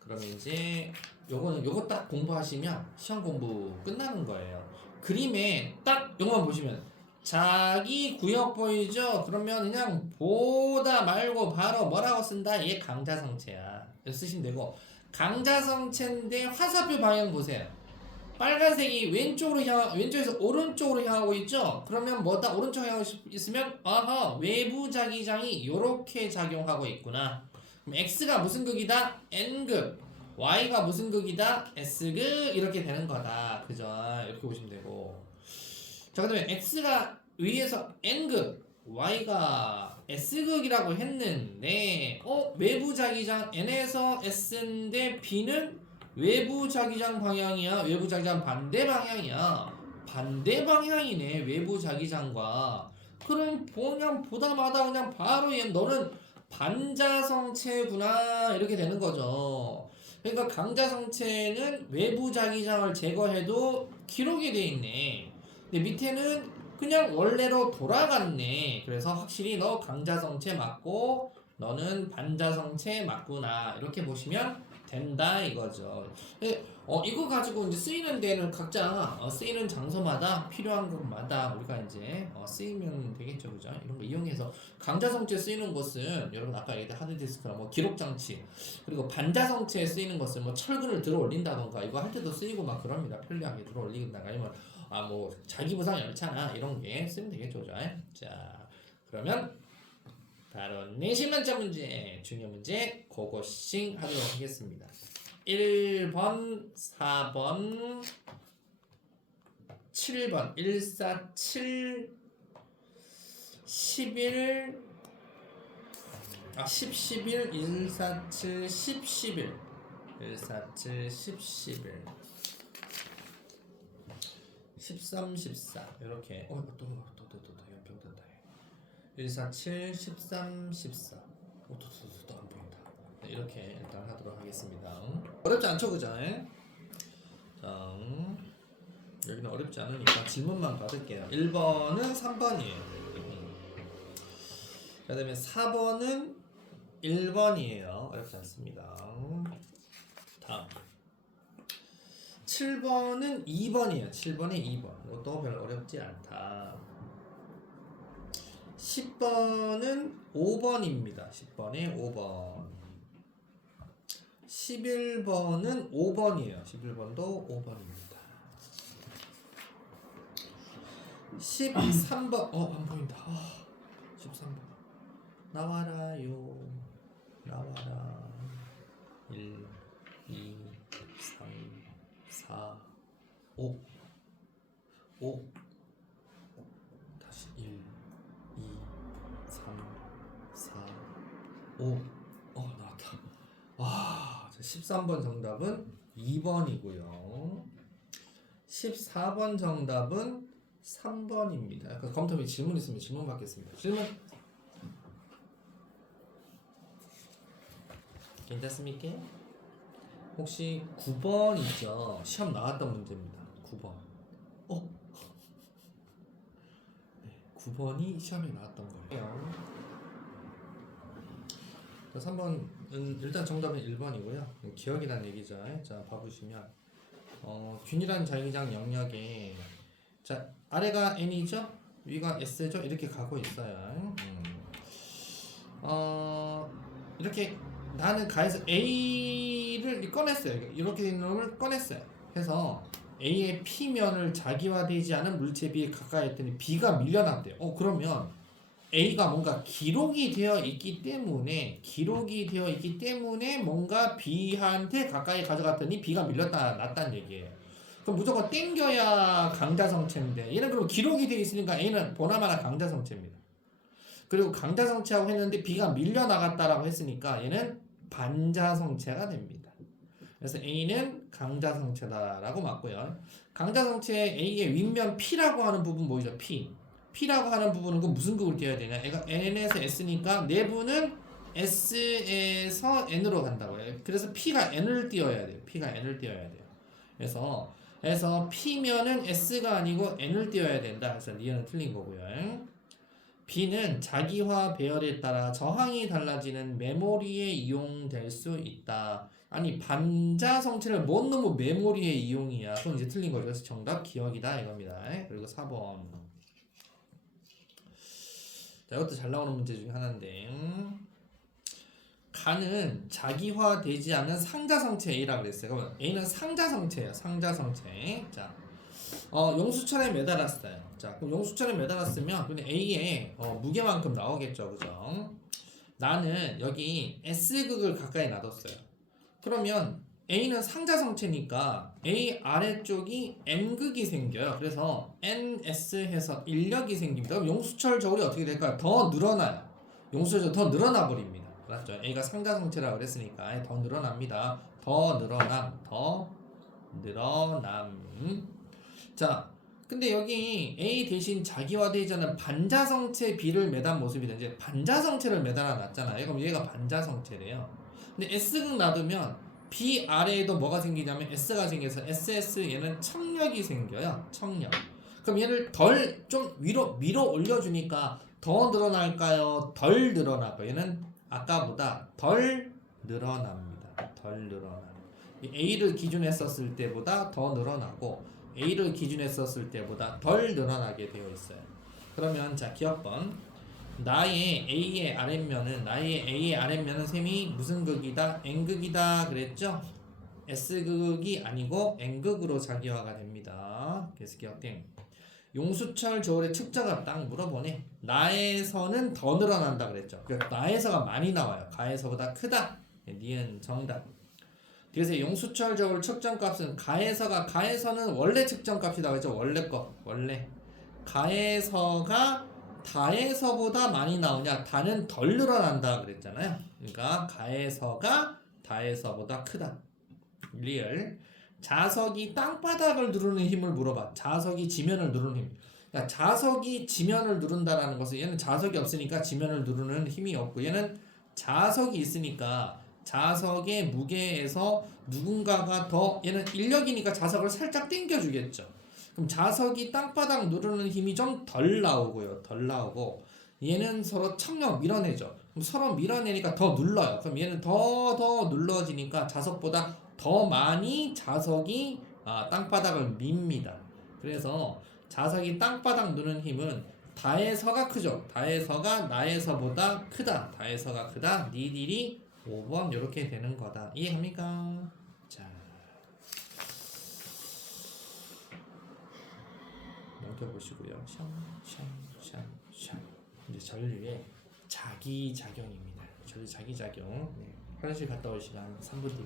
그러면 이제 요거 딱 공부하시면 시험 공부 끝나는 거예요. 그림에 딱 요거만 보시면 자기 구역 보이죠? 그러면 그냥 보다 말고 바로 뭐라고 쓴다? 얘 강자성체야. 쓰시면 되고 강자성체인데 화살표 방향 보세요. 빨간색이 왼쪽에서 오른쪽으로 향하고 있죠? 그러면 뭐다? 오른쪽 향하고 있으면 아하 외부 자기장이 요렇게 작용하고 있구나. 그럼 X가 무슨 극이다? N극. Y가 무슨 극이다? S극. 이렇게 되는 거다. 그죠? 이렇게 보시면 되고. 자, 그 다음에 X가 위에서 N극, Y가 S극이라고 했는데 외부 자기장 N에서 S인데 B는 외부 자기장 방향이야? 외부 자기장 반대 방향이야? 반대 방향이네. 외부 자기장과. 그럼 그냥 보다마다 그냥 바로 얘 너는 반자성체구나 이렇게 되는 거죠. 그러니까 강자성체는 외부 자기장을 제거해도 기록이 돼 있네. 근데 밑에는 그냥 원래로 돌아갔네. 그래서 확실히 너 강자성체 맞고 너는 반자성체 맞구나 이렇게 보시면 된다 이거죠. 이거 가지고 이제 쓰이는 데는 각자 쓰이는 장소마다 필요한 것마다 우리가 이제 쓰이면 되겠죠, 그죠? 이런 거 이용해서 강자성체 쓰이는 것은 여러분 아까 얘기했던 하드디스크나 뭐 기록장치 그리고 반자성체에 쓰이는 것은 뭐 철근을 들어 올린다던가 이거 할 때도 쓰이고 막 그럽니다. 편리하게 들어 올린다가 아니면 뭐 자기 부상 열차나 이런 게 쓰면 되겠죠, 그죠? 자, 그러면 바로 내신 만점 문제, 중요 문제 고고싱 하도록 하겠습니다. 1번, 4번, 7번, 147, 11, 10, 11, 147, 10, 11, 147, 10, 11, 13, 14 이렇게 또 연평 된다. 147, 13, 14 또 안 보인다. 네, 이렇게 일단 하도록 하겠습니다. 어렵지 않죠, 그죠? 자, 여기는 어렵지 않으니까 질문만 받을게요. 1번은 3번이에요. 그 다음에 4번은 1번이에요. 어렵지 않습니다. 다음 7번은 2번이에요. 7번에 2번. 이것도 별로 어렵지 않다. 10번은 5번입니다. 10번에 5번. 11번은 5번이에요. 11번도 5번입니다. 13번 안 보인다. 13번 나와라요. 나와라. 1 2 3 4 5 다시 1 2 3 4 5 나왔다. 와, 13번 정답은 2번이고요. 14번 정답은 3번입니다. 약간 검토미 질문 있으면 질문 받겠습니다. 질문. 괜찮습니까? 혹시 9번이죠? 시험 나왔던 문제입니다. 9번. 네, 9번이 시험에 나왔던 거예요. 3번은 일단 정답은 1번이고요. 기억이란 얘기죠. 자, 봐보시면 균일한 자기장 영역에 자, 아래가 n이죠? 위가 s죠? 이렇게 가고 있어요. 이렇게 나는 가에서 a를 꺼냈어요. 이렇게 된 놈을 꺼냈어요. 그래서 a의 p면을 자기화되지 않은 물체 b에 가까이 했더니 b가 밀려났대요. 그러면 a가 뭔가 기록이 되어 있기 때문에 뭔가 b한테 가까이 가져갔더니 b가 밀려났다는 얘기예요. 그럼 무조건 땡겨야 강자성체인데 얘는 그럼 기록이 되어 있으니까 a는 보나마나 강자성체입니다. 그리고 강자성체하고 했는데 b가 밀려나갔다라고 했으니까 얘는 반자성체가 됩니다. 그래서 a는 강자성체다라고 맞고요. 강자성체의 a의 윗면 p라고 하는 부분 뭐죠? p라고 하는 부분은 그 무슨 극을 띄어야 되냐? 얘가 n에서 s니까 내부는 s에서 n으로 간다고요. 그래서 p가 n을 띄어야 돼요. 그래서 p면은 s가 아니고 n을 띄어야 된다. 그래서 리언은 틀린 거고요. b는 자기화 배열에 따라 저항이 달라지는 메모리에 이용될 수 있다. 아니 반자성체를 뭔 놈의 메모리에 이용이야. 그럼 이제 틀린 거죠. 그래서 정답 기억이다 이겁니다. 그리고 4번. 자, 이것도 잘 나오는 문제 중에 하나인데 가는 자기화되지 않는 상자성체 A라고 그랬어요. 그러면 A는 상자성체예요. 상자성체. 자, 용수철에 매달았어요. 자, 그럼 용수철에 매달았으면 근데 A의 무게만큼 나오겠죠, 그죠? 나는 여기 S극을 가까이 놔뒀어요. 그러면 A는 상자성체니까 A 아래쪽이 N극이 생겨요. 그래서 NS 해서 인력이 생깁니다. 그럼 용수철 저울이 어떻게 될까요? 더 늘어나요. 용수철 더 늘어나 버립니다. 맞죠? A가 상자성체라고 그랬으니까 더 늘어납니다. 더 늘어남. 자, 근데 여기 A 대신 자기화되지 않은 반자성체 B를 매단 모습이 이제 반자성체를 매달아 놨잖아요. 그럼 얘가 반자성체래요. 근데 S극 놔두면 B 아래에도 뭐가 생기냐면 S가 생겨서 SS 얘는 청력이 생겨요. 청력. 그럼 얘를 덜 좀 위로 올려주니까 더 늘어날까요? 덜 늘어날까요? 얘는 아까보다 덜 늘어납니다. A를 기준에 썼을 때보다 더 늘어나고 A를 기준에 썼을 때보다 덜 늘어나게 되어 있어요. 그러면 자, 기억번. 나의 A의 아랫면은 셈이 무슨 극이다? N극이다 그랬죠? S극이 아니고 N극으로 자기화가 됩니다. 그래서 기억됨. 용수철 저울의 측정값 딱 물어보네. 나에서는 더 늘어난다 그랬죠. 그러니까 나에서가 많이 나와요. 가에서보다 크다. 니은 정답. 그래서 용수철 저울 측정값은 가에서는 원래 측정값이다 그랬죠. 원래 가에서가 다에서보다 많이 나오냐? 다는 덜 늘어난다 그랬잖아요. 그러니까 가에서가 다에서보다 크다. 리얼. 자석이 땅바닥을 누르는 힘을 물어봐. 자석이 지면을 누르는 힘. 그러니까 자석이 지면을 누른다라는 것은 얘는 자석이 없으니까 지면을 누르는 힘이 없고 얘는 자석이 있으니까 자석의 무게에서 누군가가 더 얘는 인력이니까 자석을 살짝 당겨주겠죠. 그럼 자석이 땅바닥 누르는 힘이 좀 덜 나오고 얘는 서로 청력 밀어내죠. 그럼 서로 밀어내니까 더 눌러요. 그럼 얘는 더 눌러지니까 자석보다 더 많이 자석이 땅바닥을 밉니다. 그래서 자석이 땅바닥 누는 힘은 다에서가 크죠. 다에서가 나에서보다 크다. 다에서가 크다. 니들이 5번 이렇게 되는 거다. 이해합니까? 자, 넘겨보시고요. 샹. 이제 전류의 자기작용입니다. 전류 자기작용. 네. 화장실 갔다 올 시간 3분 뒤.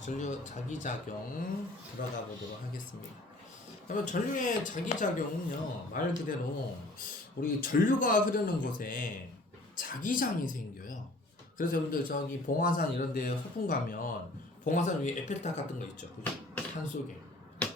전류 자기작용 들어가 보도록 하겠습니다. 그러면 전류의 자기작용은요, 말 그대로 우리 전류가 흐르는 곳에 자기장이 생겨요. 그래서 여러분들 저기 봉화산 이런 데 소풍 가면 봉화산 위에 에펠탑 같은 거 있죠. 그죠? 산 속에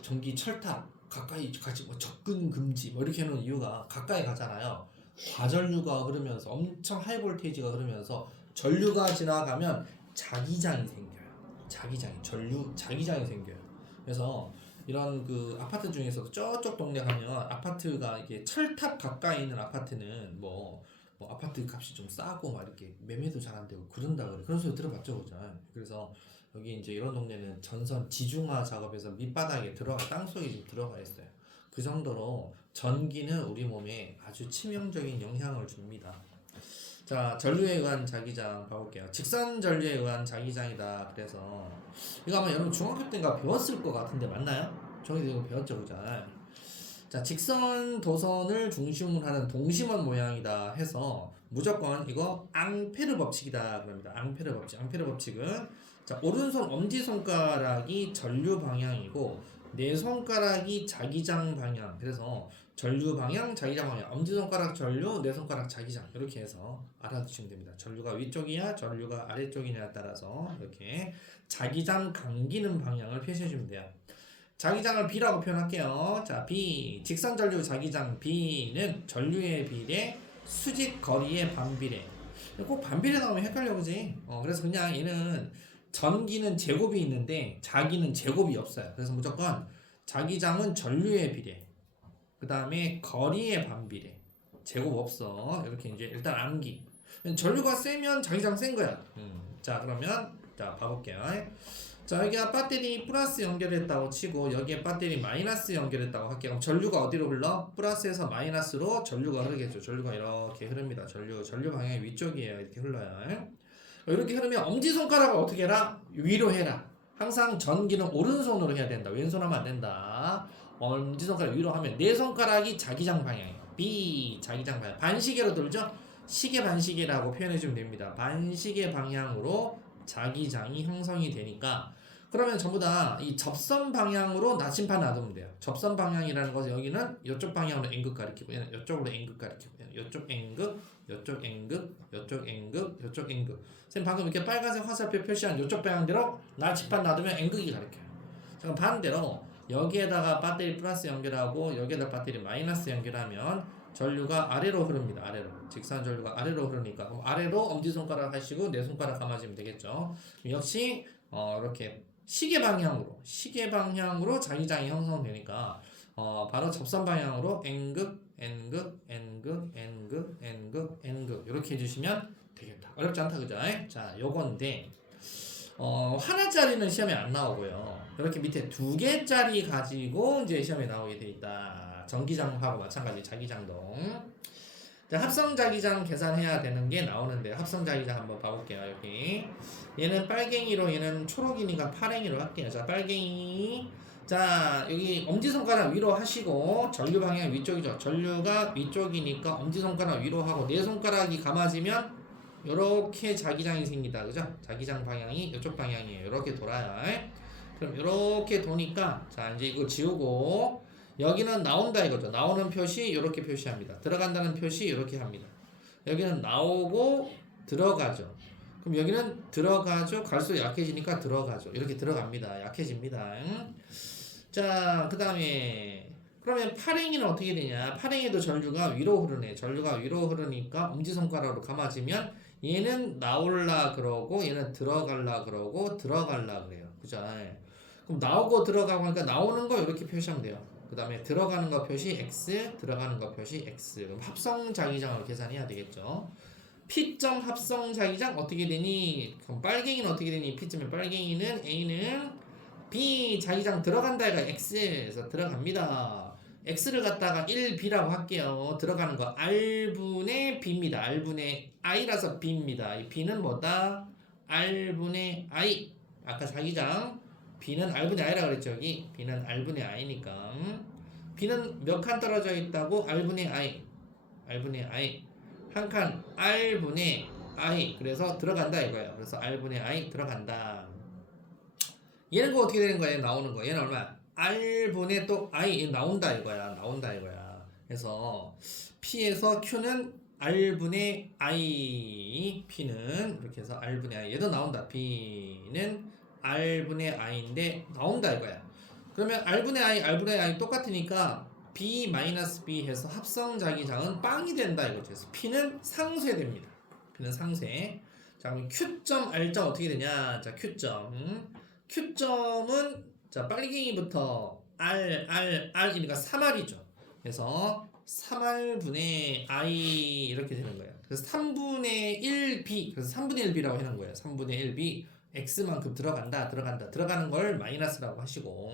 전기 철탑 가까이 가지 뭐 접근 금지 뭐 이렇게 하는 이유가 가까이 가잖아요. 과전류가 흐르면서 엄청 하이 볼테이지가 흐르면서 전류가 지나가면 자기장이 생겨요. 자기장이 생겨요. 그래서 이런 그 아파트 중에서도 저쪽 동네 가면 아파트가 이게 철탑 가까이 있는 아파트는 뭐 아파트 값이 좀 싸고 막 이렇게 매매도 잘 안 되고 그런다 그래. 그런 소리 들어봤죠, 그죠? 그래서 여기 이제 이런 동네는 전선 지중화 작업에서 밑바닥에 땅 속에 좀 들어가 있어요. 그 정도로 전기는 우리 몸에 아주 치명적인 영향을 줍니다. 자, 전류에 의한 자기장 봐볼게요. 직선 전류에 의한 자기장이다. 그래서 이거 아마 여러분 중학교 때인가 배웠을 것 같은데 맞나요? 중학교 때 이거 배웠죠, 그죠? 자, 직선 도선을 중심으로 하는 동심원 모양이다 해서 무조건 이거 앙페르 법칙이다 그럽니다. 앙페르 법칙은 자, 오른손 엄지손가락이 전류 방향이고 네 손가락이 자기장 방향. 그래서 전류 방향, 자기장 방향. 엄지손가락 전류, 네 손가락 자기장. 이렇게 해서 알아두시면 됩니다. 전류가 위쪽이냐, 전류가 아래쪽이냐에 따라서 이렇게 자기장 감기는 방향을 표시해주면 돼요. 자기장을 B라고 표현할게요. 자, B. 직선 전류 자기장 B는 전류의 비례, 수직 거리의 반비례. 꼭 반비례 나오면 헷갈려 보지. 그래서 그냥 얘는 전기는 제곱이 있는데 자기는 제곱이 없어요. 그래서 무조건 자기장은 전류의 비례. 그 다음에 거리의 반비례. 제곱 없어. 이렇게 이제 일단 암기. 전류가 세면 자기장 센 거야. 자, 그러면 자 봐볼게요. 자, 여기가 배터리 플러스 연결했다고 치고 여기에 배터리 마이너스 연결했다고 할게요. 그럼 전류가 어디로 흘러? 플러스에서 마이너스로 전류가 흐르겠죠. 전류가 이렇게 흐릅니다. 전류 방향이 위쪽이에요. 이렇게 흘러요. 이렇게 흐르면 엄지손가락을 어떻게 해라? 위로 해라. 항상 전기는 오른손으로 해야 된다. 왼손 하면 안 된다. 엄지손가락 위로 하면 네 손가락이 자기장 방향이에요. B 자기장 방향. 반시계로 돌죠? 시계 반시계라고 표현해주면 됩니다. 반시계 방향으로 자기장이 형성이 되니까 그러면 전부 다 이 접선 방향으로 나침판 놔두면 돼요. 접선 방향이라는 것은 여기는 이쪽 방향으로 N극 가리키고 얘는 이쪽으로 N극 가리키고 얘는 이쪽 N극, 이쪽 N극, 이쪽 N극, 이쪽 N극. 선생님 방금 이렇게 빨간색 화살표 표시한 이쪽 방향대로 나침판 놔두면 N극이 가리켜요. 그럼 반대로 여기에다가 배터리 플러스 연결하고 여기에다 배터리 마이너스 연결하면 전류가 아래로 흐릅니다. 아래로. 직선 전류가 아래로 흐르니까 그럼 아래로 엄지손가락 하시고 네 손가락 감아주면 되겠죠. 역시 이렇게 시계 방향으로 자기장이 형성되니까 바로 접선 방향으로 N극, N극, N극, N극, N극, N극 이렇게 해주시면 되겠다. 어렵지 않다, 그죠? 자, 요건데 하나짜리는 시험에 안 나오고요. 이렇게 밑에 2개짜리 가지고 이제 시험에 나오게 돼 있다. 전기장하고 마찬가지 자기장동. 자, 합성자기장 계산해야 되는 게 나오는데 합성자기장 한번 봐볼게요. 여기 얘는 빨갱이로 얘는 초록이니까 파랭이로 할게요. 자, 빨갱이. 자, 여기 엄지손가락 위로 하시고 전류 방향 위쪽이죠. 전류가 위쪽이니까 엄지손가락 위로 하고 네 손가락이 감아지면 요렇게 자기장이 생긴다. 그죠? 자기장 방향이 이쪽 방향이에요. 요렇게 돌아요. 그럼 요렇게 도니까 자, 이제 이거 지우고 여기는 나온다 이거죠. 나오는 표시 이렇게 표시합니다. 들어간다는 표시 이렇게 합니다. 여기는 나오고 들어가죠. 그럼 여기는 들어가죠. 갈수록 약해지니까 들어가죠. 이렇게 들어갑니다. 약해집니다. 자, 그 다음에 그러면 파랭이는 어떻게 되냐? 파랭이도 전류가 위로 흐르네. 전류가 위로 흐르니까 엄지손가락으로 감아지면 얘는 나올라 그러고 얘는 들어갈라 그러고 들어갈라 그래요. 그죠? 그럼 나오고 들어가고 하니까 나오는 거 이렇게 표시하면 돼요. 그 다음에 들어가는 거 표시 X, 들어가는 거 표시 X. 그럼 합성 자기장을 계산해야 되겠죠. P점 합성 자기장 어떻게 되니? 그럼 빨갱이는 어떻게 되니? P점의 빨갱이는 A는 B 자기장 들어간다 이거 X에서 들어갑니다. X를 갖다가 1B라고 할게요. 들어가는 거 R분의 B입니다. R분의 I라서 B입니다. 이 B는 뭐다? R분의 I. 아까 자기장 B는 R분의 I라고 그랬죠. 여기 B는 R분의 I니까 B는 몇 칸 떨어져 있다고? R분의 I. R분의 I. 한 칸 R분의 I. 그래서 들어간다 이거예요. 그래서 R분의 I 들어간다. 얘는 그 어떻게 되는 거야? 나오는 거. 얘는 얼마? R분의 또 I 나온다 이거야. 나온다 이거야. 그래서 P에서 Q는 R분의 I, P는 이렇게 해서 R분의 I. 얘도 나온다. B는 R분의 I인데 나온다 이거야. 그러면 R분의 I, R분의 I 똑같으니까 B-B 해서 합성 자기장은 빵이 된다 이거죠. 그래서 P는 상쇄됩니다. P는 상쇄. 자, 그럼 Q점, R점 어떻게 되냐? 자, Q점은 자, 빨갱이부터 R이니까 3R이죠. 그래서 3R분의 I 이렇게 되는 거예요. 그래서 3분의 1B, 그래서 3분의 1B라고 해놓은 거예요. 3분의 1B, X만큼 들어가는 걸 마이너스라고 하시고.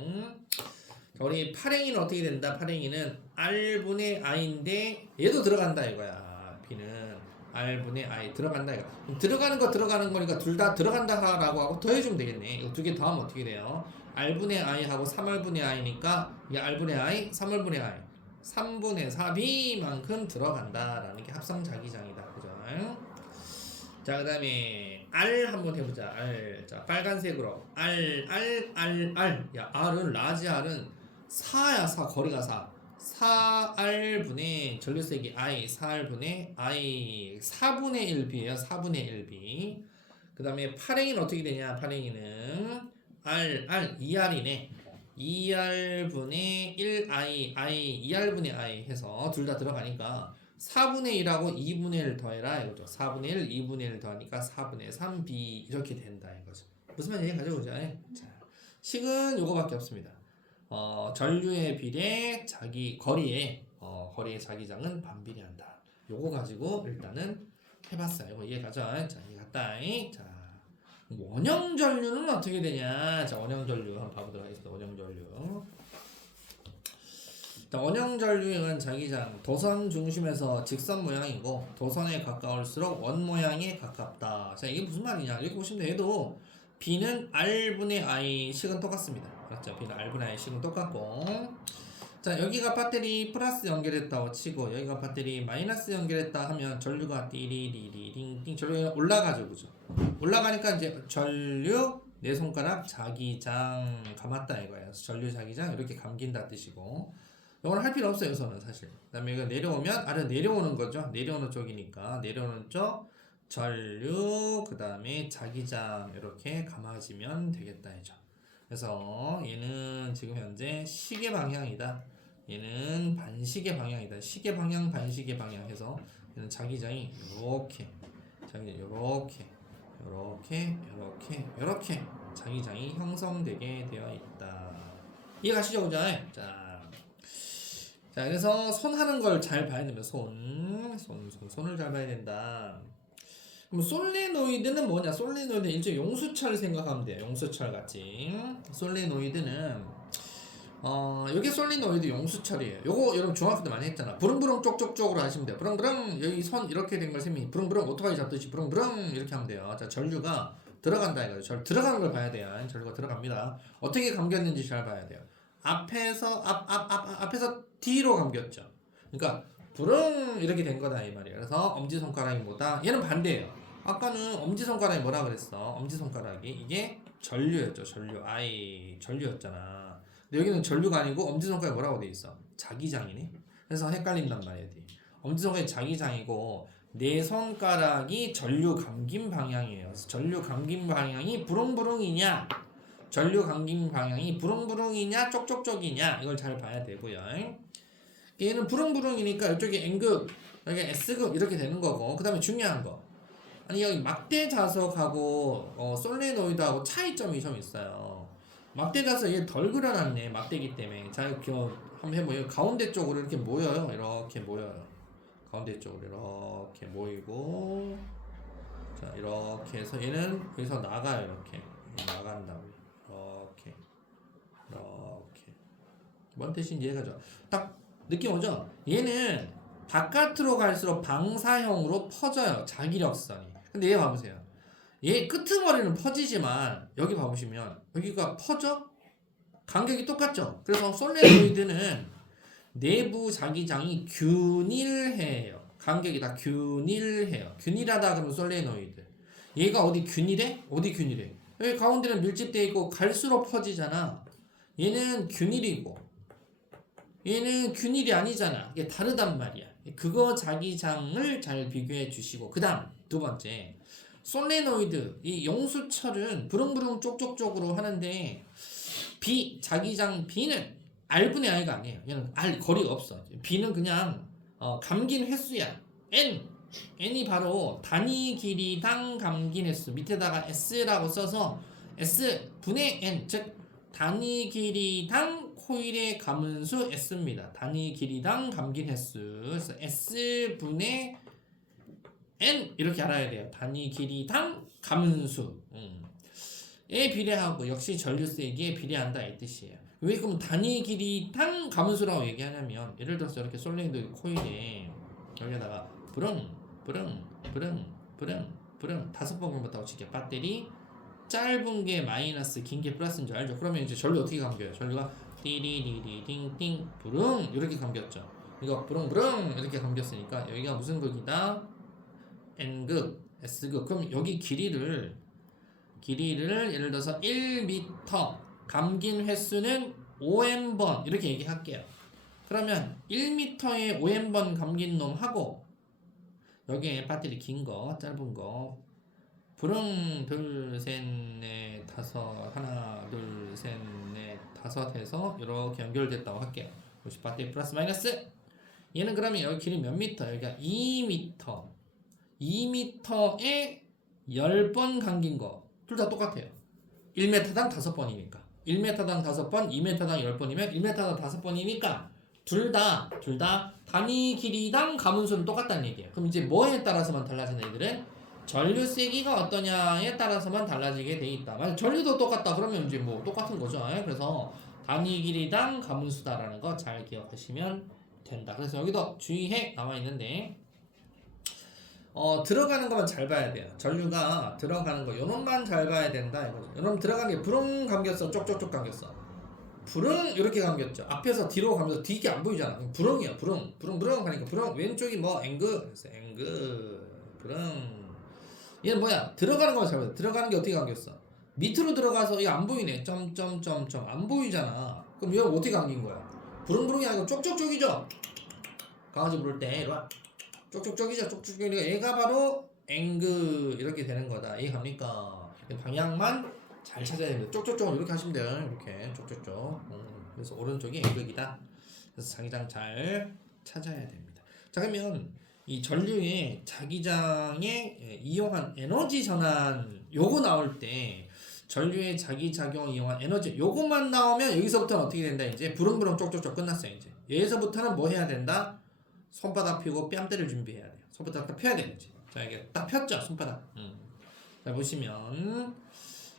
자, 우리 팔행이는 어떻게 된다? 팔행이는 R분의 I인데 얘도 들어간다 이거야. B는 R분의 I 들어간다 이거. 그럼 들어가는 거니까 둘 다 들어간다라고 하고 더해주면 되겠네. 이거 두 개 더하면 어떻게 돼요? R분의 I하고 3R분의 I니까 이게 R분의 I, 3R분의 I 3분의 4B만큼 들어간다라는 게 합성 자기장이다. 그죠? 자, 그 다음에 R 한번 해보자. R. 자, 빨간색으로 R. 야, R은 라지 R은 4야. 4 거리가 4. 4R분의 전류색이 I, 4R분의 I 4분의 1B예요. 4분의 1B. 그 다음에 팔행이는 어떻게 되냐? 팔행이는 R, 2R이네. 2R분의 1I, 2R분의 I 해서 둘 다 들어가니까 4분의 1하고 2분의 1 더해라 이거죠. 4분의 1, 2분의 1 더하니까 4분의 3B 이렇게 된다 이거죠. 무슨 말인지 가져보자. 자, 식은 요거밖에 없습니다. 전류의 비례 자기 거리의 자기장은 반비례한다. 요거 가지고 일단은 해봤어요. 이거 이해 가죠? 자, 이해 갔다. 자, 원형 전류는 어떻게 되냐? 자, 원형 전류 한번 봐보도록 하겠습니다. 원형 전류. 자, 원형 전류는 자기장 도선 중심에서 직선 모양이고 도선에 가까울수록 원 모양에 가깝다. 자, 이게 무슨 말이냐? 여기 보시면 얘도 B는 R분의 I 식은 똑같습니다. 그렇죠? B는 R분의 I 식은 똑같고, 자, 여기가 배터리 플러스 연결했다고 치고 여기가 배터리 마이너스 연결했다 하면 전류가 띠리리리링띵 전류가 올라가죠. 그죠? 올라가니까 이제 전류 네 손가락 자기장 감았다 이거예요. 그래서 전류 자기장 이렇게 감긴다 뜻이고, 이건 할 필요 없어요. 여기서는 사실. 그 다음에 이거 내려오면 아래 내려오는 거죠. 내려오는 쪽이니까 내려오는 쪽 전류 그 다음에 자기장 이렇게 감아지면 되겠다 이죠. 그래서 얘는 지금 현재 시계 방향이다. 얘는 반시계 방향이다. 시계 방향 반시계 방향 해서 얘는 자기장이 이렇게 이렇게 자기장이 형성되게 되어 있다. 이해가시죠? 자, 그래서 손 하는 걸 잘 봐야 됩니다. 손을 잘 봐야 된다. 그럼 솔레노이드는 뭐냐? 솔레노이드는 일종의 용수철 생각하면 돼요. 용수철 같이. 솔레노이드는 요게 솔레노이드 용수철이에요. 요거 여러분 중학교 때 많이 했잖아. 부릉부릉 쪽쪽쪽으로 하시면 돼요. 부릉부릉 여기 손 이렇게 된 걸 셈이 부릉부릉 오토바이 잡듯이 부릉부릉 이렇게 하면 돼요. 자, 전류가 들어간다 이거죠. 들어가는 걸 봐야 돼요. 전류가 들어갑니다. 어떻게 감겼는지 잘 봐야 돼요. 앞에서 뒤로 감겼죠. 그러니까 부릉 이렇게 된 거다 이 말이에요. 그래서 엄지손가락이 뭐다? 얘는 반대예요. 아까는 엄지손가락이 뭐라 그랬어? 엄지손가락이 이게 전류였죠. 전류였잖아. 근데 여기는 전류가 아니고 엄지손가락이 뭐라고 돼 있어? 자기장이네. 그래서 헷갈린단 말이야. 엄지손가락이 자기장이고 네 손가락이 전류 감김 방향이에요. 그래서 전류 감김 방향이 부릉부릉이냐? 전류 감김 방향이 부릉부릉이냐 쪽쪽쪽이냐 이걸 잘 봐야 되고요. 얘는 부릉부릉이니까 이쪽에 N극, 여기 S극 이렇게 되는 거고, 그 다음에 중요한 거, 아니 여기 막대 자석하고 솔레노이드하고 차이점이 좀 있어요. 막대 자석 얘 덜 그려놨네. 막대기 때문에. 자, 이거 한번 해보요. 가운데 쪽으로 이렇게 모여요. 가운데 쪽으로 이렇게 모이고 자 이렇게 해서 얘는 여기서 나가요. 이렇게 나간다고 이렇게 뭔 뜻인지 이해가죠? 딱 느낌 오죠? 얘는 바깥으로 갈수록 방사형으로 퍼져요. 자기력선이. 근데 얘 봐보세요. 얘 끄트머리는 퍼지지만 여기 봐보시면 여기가 퍼져? 간격이 똑같죠? 그래서 솔레노이드는 내부 자기장이 균일해요. 간격이 다 균일해요. 균일하다 그러면 솔레노이드. 얘가 어디 균일해? 어디 균일해? 여기 가운데는 밀집되어 있고 갈수록 퍼지잖아. 얘는 균일이고 얘는 균일이 아니잖아. 이게 다르단 말이야. 그거 자기장을 잘 비교해 주시고 그 다음 두 번째 솔레노이드 이 용수철은 부릉부릉 쪽쪽쪽으로 하는데 B 자기장 B는 R분의 I가 아니에요. 얘는 R 거리가 없어. B는 그냥 감긴 횟수야. N이 바로 단위 길이당 감긴 횟수 밑에다가 S라고 써서 S분의 N 즉 단위 길이당 코일의 감은수 S입니다. 단위 길이당 감긴 횟수 그래서 S분의 N 이렇게 알아야 돼요. 단위 길이당 감은수 에 비례하고 역시 전류 세기에 비례한다 이 뜻이에요. 왜 그럼 단위 길이당 감은수라고 얘기하냐면 예를 들어서 이렇게 솔레노이드 코일에 여기다가 브릉 5번 걸었다고 칠게요. 배터리 짧은 게 마이너스 긴 게 플러스인 줄 알죠? 그러면 이제 전류 어떻게 감겨요? 전류가 띠리리리띵띵 브릉 이렇게 감겼죠. 이거 브릉 이렇게 감겼으니까 여기가 무슨 극이다? N극, S극. 그럼 여기 길이를 예를 들어서 1m 감긴 횟수는 5m번 이렇게 얘기할게요. 그러면 1m에 5m번 감긴 놈하고 여기에 배터리 긴 거, 짧은 거 브릉 둘, 셋, 넷, 다섯 하나, 둘, 셋, 넷, 다섯 해서 이렇게 연결됐다고 할게요. 혹시 배터리 플러스 마이너스 얘는 그러면 여기 길이 몇 미터? 여기가 2m 2m에 10번 감긴 거 둘 다 똑같아요. 1m당 5번이니까 1m당 5번, 2m당 10번이면 1m당 5번이니까 둘 다 단위 길이당 감은수는 똑같다는 얘기예요. 그럼 이제 뭐에 따라서만 달라지는 애들은 전류 세기가 어떠냐에 따라서만 달라지게 돼 있다. 만약 전류도 똑같다 그러면 이제 뭐 똑같은 거죠. 그래서 단위 길이당 감은수다라는 거 잘 기억하시면 된다. 그래서 여기도 주의해 나와 있는데 들어가는 것만 잘 봐야 돼요. 전류가 들어가는 거 요놈만 잘 봐야 된다 이거죠. 요놈 들어가는 게 부릉 감겼어, 쪽쪽쪽 감겼어. 부릉 이렇게 감겼죠. 앞에서 뒤로 감겨서 뒤게 안 보이잖아. 부릉이야, 부릉 하니까 부릉 왼쪽이 뭐 N극, 그래서 N극 부릉. 얘는 뭐야? 들어가는 것만 잘 봐야 돼. 들어가는 게 어떻게 감겼어? 밑으로 들어가서 이거 안 보이네. 점점점점 안 보이잖아. 그럼 이거 어떻게 감긴 거야? 부릉부릉이 아니고 쪽쪽쪽이죠. 강아지 부를 때 이리 와. 쪽쪽쪽이죠. 쪽쪽쪽이니까 얘가 바로 N극 이렇게 되는 거다. 이해갑니까? 방향만 잘 찾아야 됩니다. 쪽쪽쪽 이렇게 하시면 돼요. 이렇게 쪽쪽쪽. 그래서 오른쪽이 N극이다. 그래서 자기장 잘 찾아야 됩니다. 자 그러면 이 전류의 자기장에 이용한 에너지 전환 요거 나올 때 전류의 자기작용 이용한 에너지 요것만 나오면 여기서부터는 어떻게 된다? 이제 부릉부릉 쪽쪽쪽 끝났어요. 이제 여기서부터는 뭐 해야 된다? 손바닥 펴고 뺨때를 준비해야 돼요. 손바닥 딱 펴야 되겠지. 자 이게 딱 폈죠 손바닥. 자 보시면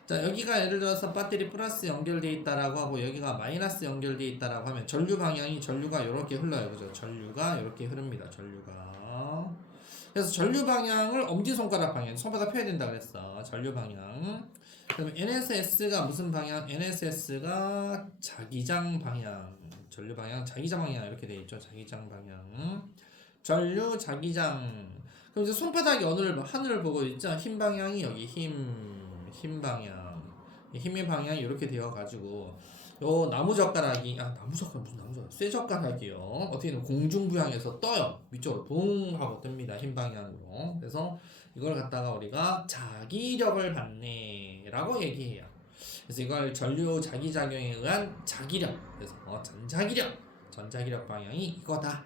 자 여기가 예를 들어서 배터리 플러스 연결돼 있다라고 하고 여기가 마이너스 연결돼 있다라고 하면 전류 방향이 전류가 이렇게 흘러요. 그죠? 전류가 이렇게 흐릅니다. 전류가. 그래서 전류 방향을 엄지손가락 방향 손바닥 펴야 된다 그랬어. 전류 방향. 그러면 NSS가 무슨 방향? NSS가 자기장 방향. 전류 방향, 자기장 방향 이렇게 돼 있죠. 자기장 방향. 전류 자기장. 그럼 이제 손바닥이 하늘을 보고 있죠. 힘 방향이 여기 힘 방향. 힘의 방향이 이렇게 되어 가지고 요 나무젓가락이 나무젓가락 무슨 나무젓가락? 쇠젓가락이요. 어떻게 보면 공중부양에서 떠요. 위쪽으로 붕 하고 뜹니다. 힘 방향으로. 그래서 이걸 갖다가 우리가 자기력을 받네라고 얘기해요. 그래서 이걸 전류 자기작용에 의한 자기력. 그래서 전자기력 방향이 이거다.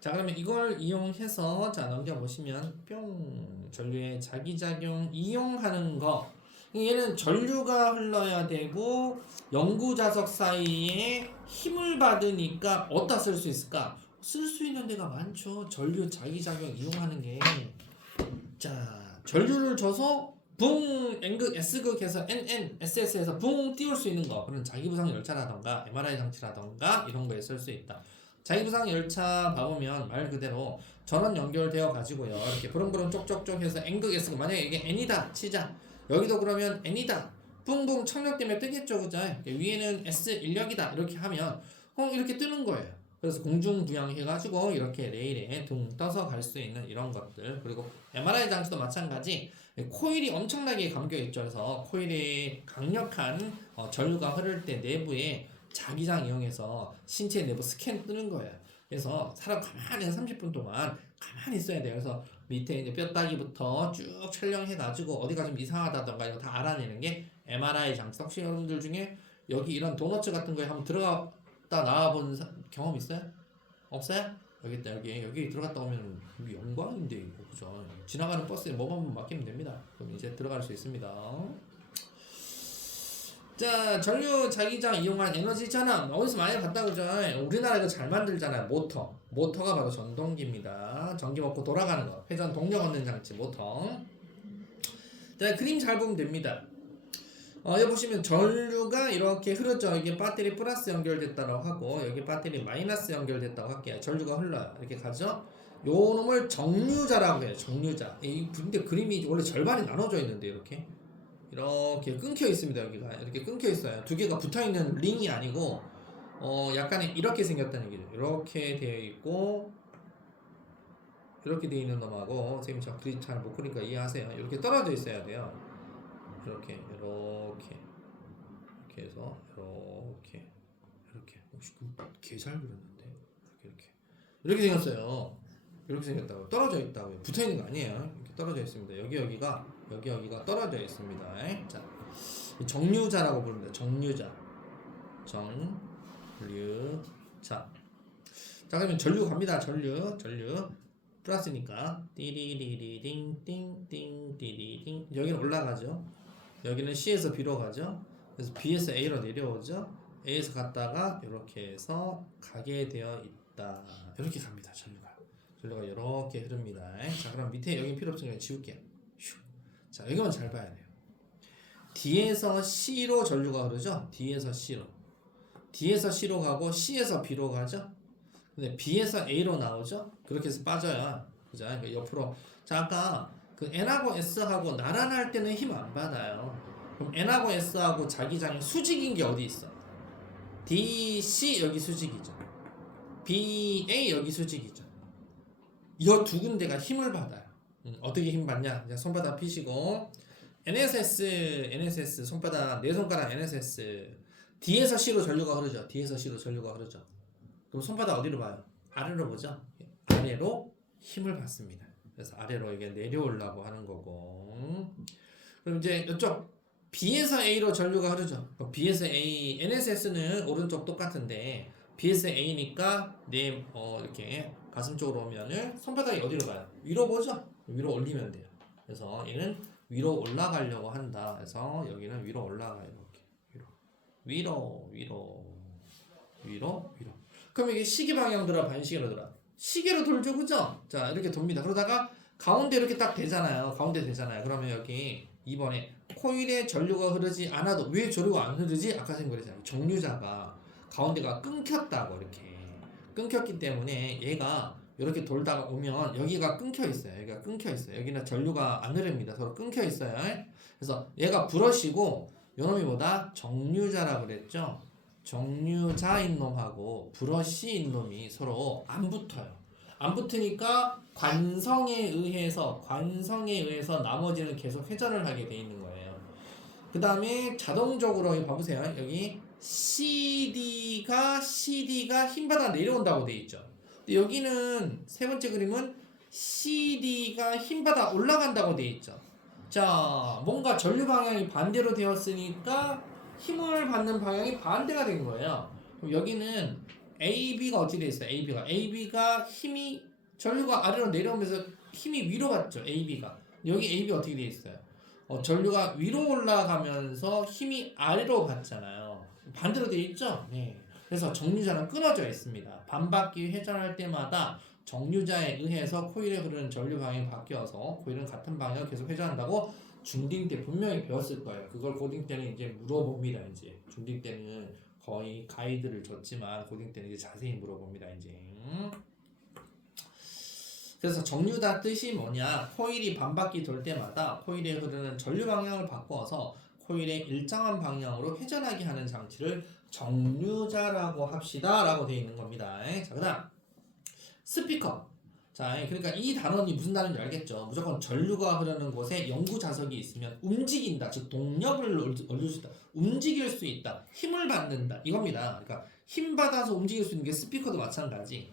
자 그러면 이걸 이용해서 자 넘겨보시면 뿅 전류의 자기작용 이용하는 거. 얘는 전류가 흘러야 되고 영구자석 사이에 힘을 받으니까 어디다 쓸 수 있을까? 쓸 수 있는 데가 많죠. 전류 자기작용 이용하는 게. 자, 전류를 줘서 붕 N극 S극에서 NN SS에서 붕 띄울 수 있는 거, 그런 자기부상 열차라던가 MRI 장치라던가 이런 거에 쓸 수 있다. 자기부상 열차 봐보면 말 그대로 전원 연결되어 가지고요, 이렇게 부릉부릉 쪽쪽쪽 해서 N극 S극, 만약에 이게 N이다 치자, 여기도 그러면 N이다 붕붕 청력 때문에 뜨겠죠, 그죠? 위에는 S 인력이다 이렇게 하면 이렇게 뜨는 거예요. 그래서 공중부양해가지고 이렇게 레일에 둥 떠서 갈 수 있는 이런 것들. 그리고 MRI 장치도 마찬가지, 코일이 엄청나게 감겨있죠. 그래서 코일이 강력한 전류가 흐를 때 내부에 자기장 이용해서 신체 내부 스캔 뜨는 거예요. 그래서 사람 가만히 30분 동안 가만히 있어야 돼요. 그래서 밑에 이제 뼈다귀부터 쭉 촬영해가지고 어디가 좀 이상하다던가 이거 다 알아내는 게 MRI 장치. 혹시 여러분들 중에 여기 이런 도너츠 같은 거에 한번 들어갔다 나와본 경험 있어요? 없어요? 여기 있다. 여기 들어갔다 오면 영광인데 이거, 그죠? 지나가는 버스에 뭐만 맡기면 됩니다. 그럼 이제 들어갈 수 있습니다. 자, 전류 자기장 이용한 에너지 전환 어디서 많이 봤다, 그죠? 우리나라 이거 잘 만들잖아요. 모터가 바로 전동기입니다. 전기 먹고 돌아가는 거, 회전 동력 얻는 장치 모터. 자, 그림 잘 보면 됩니다. 여기 보시면 전류가 이렇게 흐르죠. 이게 배터리 플러스 연결됐다고 하고, 여기 배터리 마이너스 연결됐다고 할게요. 전류가 흘러요. 이렇게 가죠. 요 놈을 정류자라고 해요. 정류자. 근데 그림이 원래 절반이 나눠져 있는데 이렇게 끊겨 있습니다. 여기가 이렇게 끊겨 있어요. 두 개가 붙어 있는 링이 아니고 약간의 이렇게 생겼다는 얘기죠. 이렇게 되어 있고 이렇게 되어 있는 놈하고, 선생님 저 그림 잘 못 그리니까 이해하세요. 이렇게 떨어져 있어야 돼요. 이렇게 해서 이렇게 개잘 그렸는데 이렇게 생겼어요. 이렇게 생겼다고, 떨어져 있다고요. 붙어 있는 거 아니에요. 이렇게 떨어져 있습니다. 여기가 떨어져 있습니다. 자, 정류자라고 부릅니다. 정류자. 자, 그러면 전류 갑니다. 전류 플러스니까 띠리리리딩 띠리딩, 여기는 올라가죠. 여기는 C에서 B로 가죠. 그래서 B에서 A로 내려오죠. A에서 갔다가 이렇게 해서 가게 되어 있다. 이렇게 갑니다. 전류가 이렇게 흐릅니다. 자, 그럼 밑에 여기 필요 없으니까 지울게요. 자, 여기만 잘 봐야 돼요. D에서 C로 전류가 흐르죠. D에서 C로 가고 C에서 B로 가죠. 근데 B에서 A로 나오죠. 그렇게 해서 빠져요. 그죠? 그러니까 옆으로. 자, 아까 그 N하고 S하고 나란할 때는 힘 안 받아요. 그럼 N하고 S하고 자기장이 수직인 게 어디 있어? DC 여기 수직이죠. BA 여기 수직이죠. 이 두 군데가 힘을 받아요. 어떻게 힘 받냐? 그냥 손바닥 피시고 NSS 손바닥 네 손가락 NSS, D에서 C로 전류가 흐르죠. 그럼 손바닥 어디로 봐요? 아래로 보죠. 아래로 힘을 받습니다. 그래서 아래로 이게 내려오려고 하는 거고. 그럼 이제 이쪽 B에서 A로 전류가 흐르죠. B에서 A, NSS는 오른쪽 똑같은데 B에서 A니까 이렇게 가슴 쪽으로 오면은 손바닥이 어디로 가요? 위로 보죠. 위로 올리면 돼요. 그래서 얘는 위로 올라가려고 한다. 그래서 여기는 위로 올라가요. 이렇게 위로. 그럼 이게 시계 방향 들어, 반시계로 들어? 시계로 돌죠, 그죠? 자, 이렇게 돕니다. 그러다가 가운데 이렇게 딱 되잖아요. 그러면 여기 2번에 코일에 전류가 흐르지 않아도, 왜 전류가 안 흐르지? 아까 생각했잖아요. 정류자가 가운데가 끊겼다고, 이렇게 끊겼기 때문에 얘가 이렇게 돌다가 오면 여기가 끊겨 있어요. 여기는 전류가 안 흐릅니다. 서로 끊겨 있어요. 그래서 얘가 브러쉬고 요놈이 뭐다? 정류자라고 그랬죠. 정류자인 놈하고 브러쉬인 놈이 서로 안 붙어요. 안 붙으니까 관성에 의해서 나머지는 계속 회전을 하게 돼 있는 거예요. 그 다음에 자동적으로 여기 봐보세요. 여기 CD가 힘받아 내려온다고 돼 있죠. 근데 여기는 세 번째 그림은 CD가 힘받아 올라간다고 돼 있죠. 자, 뭔가 전류 방향이 반대로 되었으니까 힘을 받는 방향이 반대가 된 거예요. 그럼 여기는 AB가 어떻게 돼 있어요? AB가 힘이, 전류가 아래로 내려오면서 힘이 위로 갔죠. AB가. 여기 AB 어떻게 돼 있어요? 전류가 위로 올라가면서 힘이 아래로 갔잖아요. 반대로 돼 있죠? 네. 그래서 정류자는 끊어져 있습니다. 반바퀴 회전할 때마다 정류자에 의해서 코일에 흐르는 전류 방향이 바뀌어서 코일은 같은 방향을 계속 회전한다고 중딩 때 분명히 배웠을 거예요. 그걸 고딩 때는 이제 물어봅니다. 이제 중딩 때는 거의 가이드를 줬지만 고딩 때는 이제 자세히 물어봅니다. 이제. 그래서 정류자 뜻이 뭐냐? 코일이 반바퀴 돌 때마다 코일에 흐르는 전류 방향을 바꿔서 코일의 일정한 방향으로 회전하게 하는 장치를 정류자라고 합시다 라고 되어 있는 겁니다. 자, 그 다음 스피커. 자, 그러니까 이 단원이 무슨 단어인지 알겠죠? 무조건 전류가 흐르는 곳에 연구 자석이 있으면 움직인다, 즉 동력을 얻을 수 있다, 움직일 수 있다, 힘을 받는다 이겁니다. 그러니까 힘 받아서 움직일 수 있는 게 스피커도 마찬가지.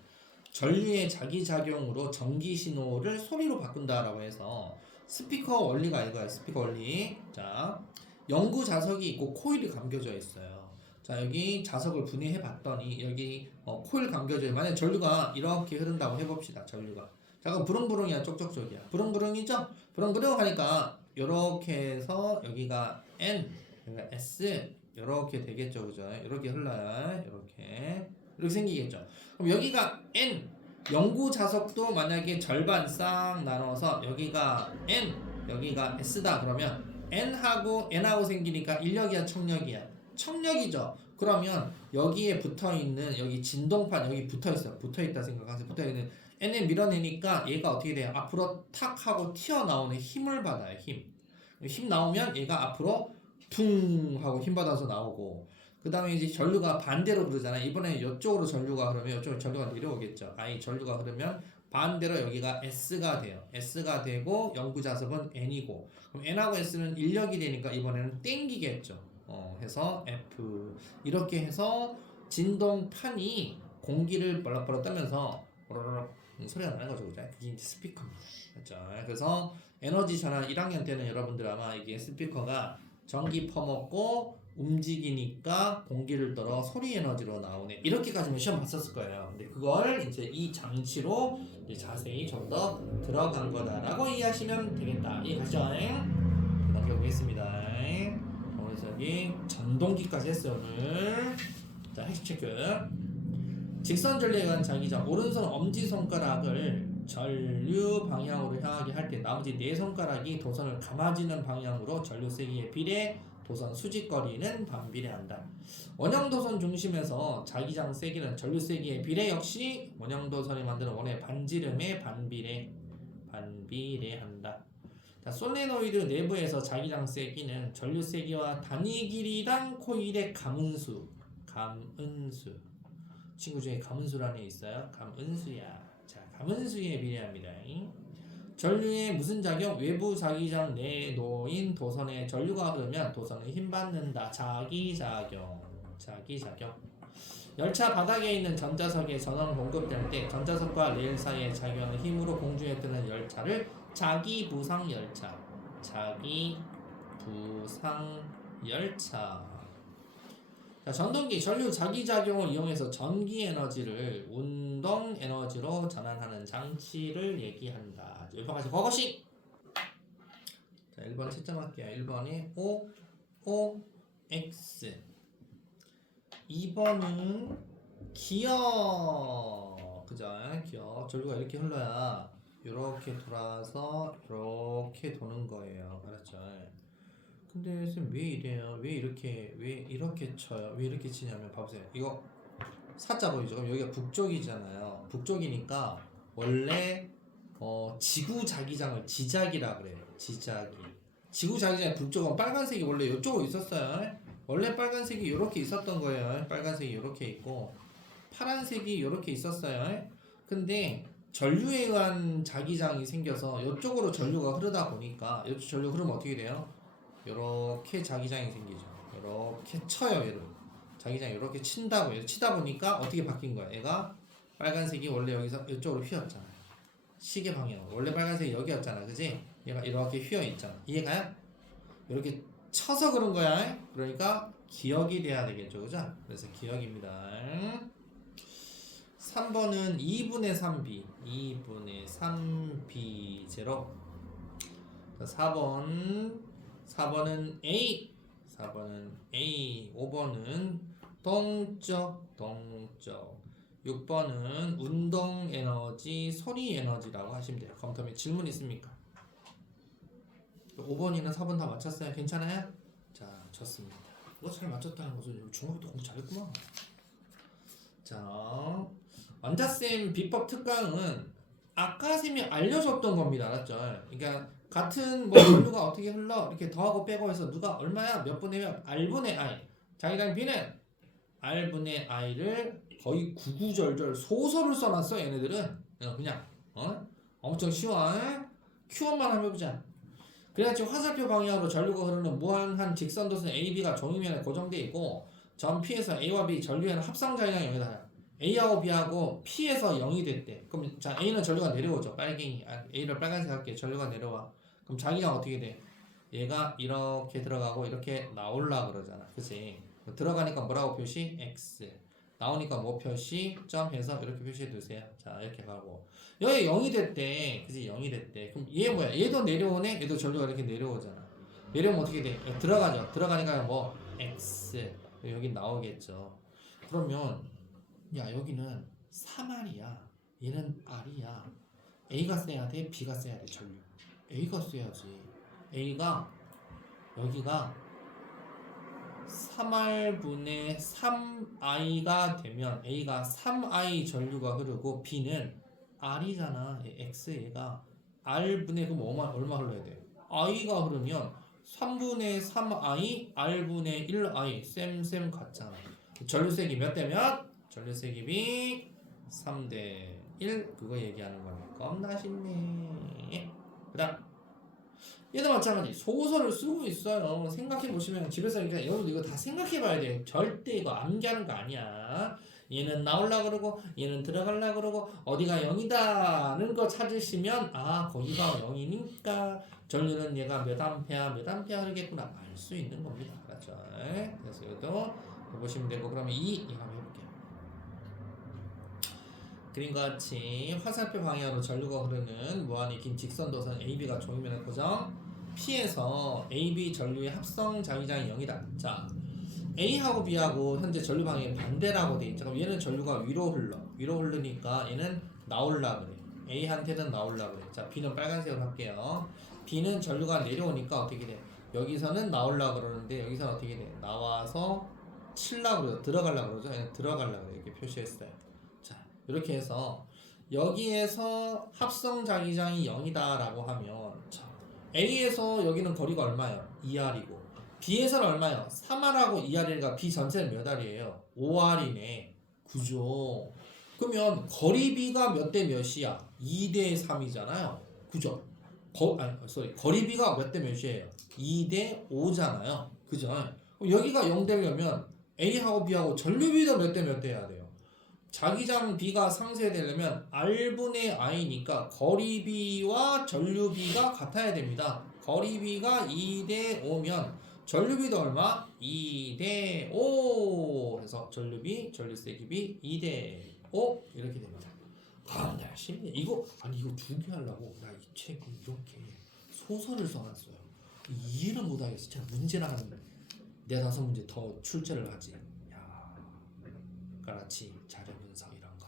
전류의 자기작용으로 전기 신호를 소리로 바꾼다라고 해서 스피커 원리가 이거예요. 스피커 원리. 자, 연구 자석이 있고 코일이 감겨져 있어요. 자, 여기 자석을 분해해 봤더니 여기 코일 감겨져요. 만약 전류가 이렇게 흐른다고 해봅시다. 전류가. 자, 그럼 부릉부릉이야, 쪽쪽쪽이야. 부릉부릉이죠? 부릉부릉 하니까 이렇게 해서 여기가 N, 여기가 S 이렇게 되겠죠, 그죠? 이렇게 흘러요. 이렇게 생기겠죠. 그럼 여기가 N, 연구 자석도 만약에 절반 싹 나눠서 여기가 N, 여기가 S다 그러면 N하고 생기니까 인력이야, 청력이야? 청력이죠. 그러면 여기에 붙어있는 여기 진동판 여기 붙어있어요. 붙어있다 생각하세요. 붙어있는 N을 밀어내니까 얘가 어떻게 돼요? 앞으로 탁 하고 튀어나오는 힘을 받아요. 힘 나오면 얘가 앞으로 퉁 하고 힘 받아서 나오고, 그 다음에 이제 전류가 반대로 흐르잖아요. 이번에 이쪽으로 전류가 흐르면 이쪽으로 전류가 내려오겠죠. 전류가 흐르면 반대로 여기가 S가 돼요. S가 되고 연구 자석은 N이고, 그럼 N하고 S는 인력이 되니까 이번에는 땡기겠죠. 해서 F 이렇게 해서 진동판이 공기를 벌럭벌럭 뜨면서 보르륵 소리가 나는 거죠, 그죠? 그게 이제 스피커입니다. 그렇죠? 그래서 에너지 전환 1학년 때는 여러분들 아마 이게 스피커가 전기 퍼먹고 움직이니까 공기를 떨어 소리 에너지로 나오네. 이렇게까지는 시험 봤었을 거예요. 근데 그걸 이제 이 장치로 이제 자세히 좀 더 들어간 거다라고 이해하시면 되겠다. 이해가시죠? 넘겨보겠습니다. 그래서 여기 전동기까지 했어요 오늘. 자, 핵심 체크. 직선 전류에 의한 자기장. 오른손 엄지손가락을 전류 방향으로 향하게 할 때 나머지 네 손가락이 도선을 감아지는 방향으로 전류 세기에 비례 도선 수직거리는 반비례한다. 원형도선 중심에서 자기장 세기는 전류 세기에 비례 역시 원형도선이 만드는 원의 반지름에 반비례한다. 자, 솔레노이드 내부에서 자기장 세기는 전류 세기와 단위 길이당 코일의 감은수. 친구 중에 감은수라는 애 있어요? 감은수야. 자, 감은수에 비례합니다. 전류에 무슨 작용? 외부 자기장 내에 놓인 도선에 전류가 흐르면 도선은 힘 받는다. 자기작용. 열차 바닥에 있는 전자석에 전원 공급될 때 전자석과 레일 사이에 작용하는 힘으로 공중에 뜨는 열차를 자기부상열차. 자, 전동기 전류 자기작용을 이용해서 전기 에너지를 운동 에너지로 전환하는 장치를 얘기한다. 1번까지 그것이. 자, 1번 채점할게요. 1번이 O, X. 2번은 기어. 그죠? 기어. 전류가 이렇게 흘러야 이렇게 돌아서 이렇게 도는 거예요. 알았죠? 근데 선생님 왜 이래요? 왜 이렇게 쳐요? 왜 이렇게 치냐면 봐보세요. 이거 사자 보이죠? 그럼 여기가 북쪽이잖아요. 북쪽이니까 원래 지구 자기장을 지작이라 그래요. 지구 자기장의 북쪽은 빨간색이 원래 이쪽으로 있었어요. 원래 빨간색이 이렇게 있었던 거예요. 빨간색이 이렇게 있고 파란색이 이렇게 있었어요. 근데 전류에 의한 자기장이 생겨서 이쪽으로 전류가 흐르다 보니까 이쪽 전류 흐르면 어떻게 돼요? 이렇게 자기장이 생기죠. 이렇게 쳐요, 얘를. 자기장이 이렇게 친다고요. 치다 보니까 어떻게 바뀐 거야? 얘가 빨간색이 원래 여기서 이쪽으로 휘었잖아요. 시계 방향으로. 원래 빨간색이 여기였잖아, 그지? 얘가 이렇게 휘어 있잖아. 이해가요? 이렇게 쳐서 그런 거야. 그러니까 기억이 돼야 되겠죠, 그죠? 그래서 기억입니다. 3번은 2분의 3b. 2분의 3b 제로. 4번은 A. 5번은 동적. 6번은 운동 에너지, 소리 에너지라고 하시면 돼요. 그럼 다음에 질문 있습니까? 5번이나 4번 다 맞췄어요? 괜찮아요? 자, 좋습니다. 이거 잘 맞췄다는 것은 중학교 때 공부 잘했구만. 자, 완자쌤 비법 특강은 아까 쌤이 알려줬던 겁니다. 알았죠? 그러니까 같은 뭐 전류가 어떻게 흘러 이렇게 더하고 빼고 해서 누가 얼마야 몇 분의 몇 R분의 I 자기랑 B는 R분의 I를 거의 구구절절 소설을 써놨어. 얘네들은 그냥 엄청 쉬워. Q1만 한번 해보자. 그래야지 화살표 방향으로 전류가 흐르는 무한한 직선도선 AB가 종이면에 고정되어 있고 전 P에서 A와 B 전류에는 합성 자기장이 0이다. A하고 B하고 P에서 0이 됐대. 그럼 자 A는 전류가 내려오죠. 빨갱이 A를 빨간색 할게. 전류가 내려와. 그럼 자기장 어떻게 돼? 얘가 이렇게 들어가고 이렇게 나올라 그러잖아. 그치? 들어가니까 뭐라고 표시? X. 나오니까 뭐 표시? 점해서 이렇게 표시해 두세요. 자 이렇게 가고 여기 0이 됐대. 그치? 0이 됐대. 그럼 얘 뭐야? 얘도 내려오네? 얘도 전류가 이렇게 내려오잖아. 내려오면 어떻게 돼? 들어가죠. 들어가니까 뭐 X. 여기 나오겠죠. 그러면 야 여기는 3R이야. 얘는 R이야. A가 써야 돼? B가 써야 돼? 전류. A가 써야지. A가 여기가 3R분의 3I가 되면 A가 3I 전류가 흐르고 B는 R이잖아. X 얘가 R분의 그럼 얼마 흘러야 돼? I가 흐르면 3분의 3I R분의 1I 쌤 같잖아. 전류색이 몇 대 몇? 전류색이 3대 1 그거 얘기하는 거네. 겁나 쉽네. 그 다음 얘도 마찬가지 소설을 쓰고 있어요. 생각해보시면 집에서 그러니까 여러분들 이거 다 생각해봐야 돼요. 절대 이거 암기하는 거 아니야. 얘는 나올라 그러고 얘는 들어갈라 그러고 어디가 0이다는 거 찾으시면 아 거기가 0이니까 전류는 얘가 몇 암페어 흐르겠구나 알 수 있는 겁니다. 그렇죠? 그래서 이것도 보시면 되고 그러면 이거 한번 해볼게요. 그림과 같이 화살표 방향으로 전류가 흐르는 무한히 긴 직선도선 AB가 종이면에 고정 P에서 AB 전류의 합성 자기장이 0이다. 자, A하고 B하고 현재 전류 방향이 반대라고 돼 있죠. 그럼 얘는 전류가 위로 흐르니까 얘는 나올라 그래. A한테는 나올라 그래. 자, B는 빨간색으로 할게요. B는 전류가 내려오니까 어떻게 돼? 여기서는 나올라 그러는데 여기서는 어떻게 돼? 나와서 칠라 그러죠. 들어갈라 그러죠. 얘는 들어갈라 그래. 이렇게 표시했어요. 이렇게 해서 여기에서 합성 자기장이 0이다라고 하면 자, A에서 여기는 거리가 얼마예요? 2R이고 B에서는 얼마예요? 3R하고 2R이니까 B 전체는 몇 R이에요? 5R이네. 그죠? 그러면 거리 B가 몇 대 몇이야? 2대 3이잖아요. 그죠? 거리 B가 몇 대 몇이에요? 2대 5잖아요. 그죠? 그럼 여기가 0 되려면 A하고 B하고 전류 B도 몇 대 몇 대 해야 돼요? 자기장 B가 상쇄되려면 R분의 I니까 거리 B와 전류 B가 같아야 됩니다. 거리 B가 2대 5면 전류 B도 얼마? 2대 5 해서 전류 B, 전류세기 B 2대 5 이렇게 됩니다. 아, 나 쉽네. 이거 두 개 하려고 나 이 책 이렇게 소설을 써놨어요. 이해를 못하겠어. 제가 문제 나가는 4-5문제 더 출제를 하지. 그렇지. 자료 분석 이런 거.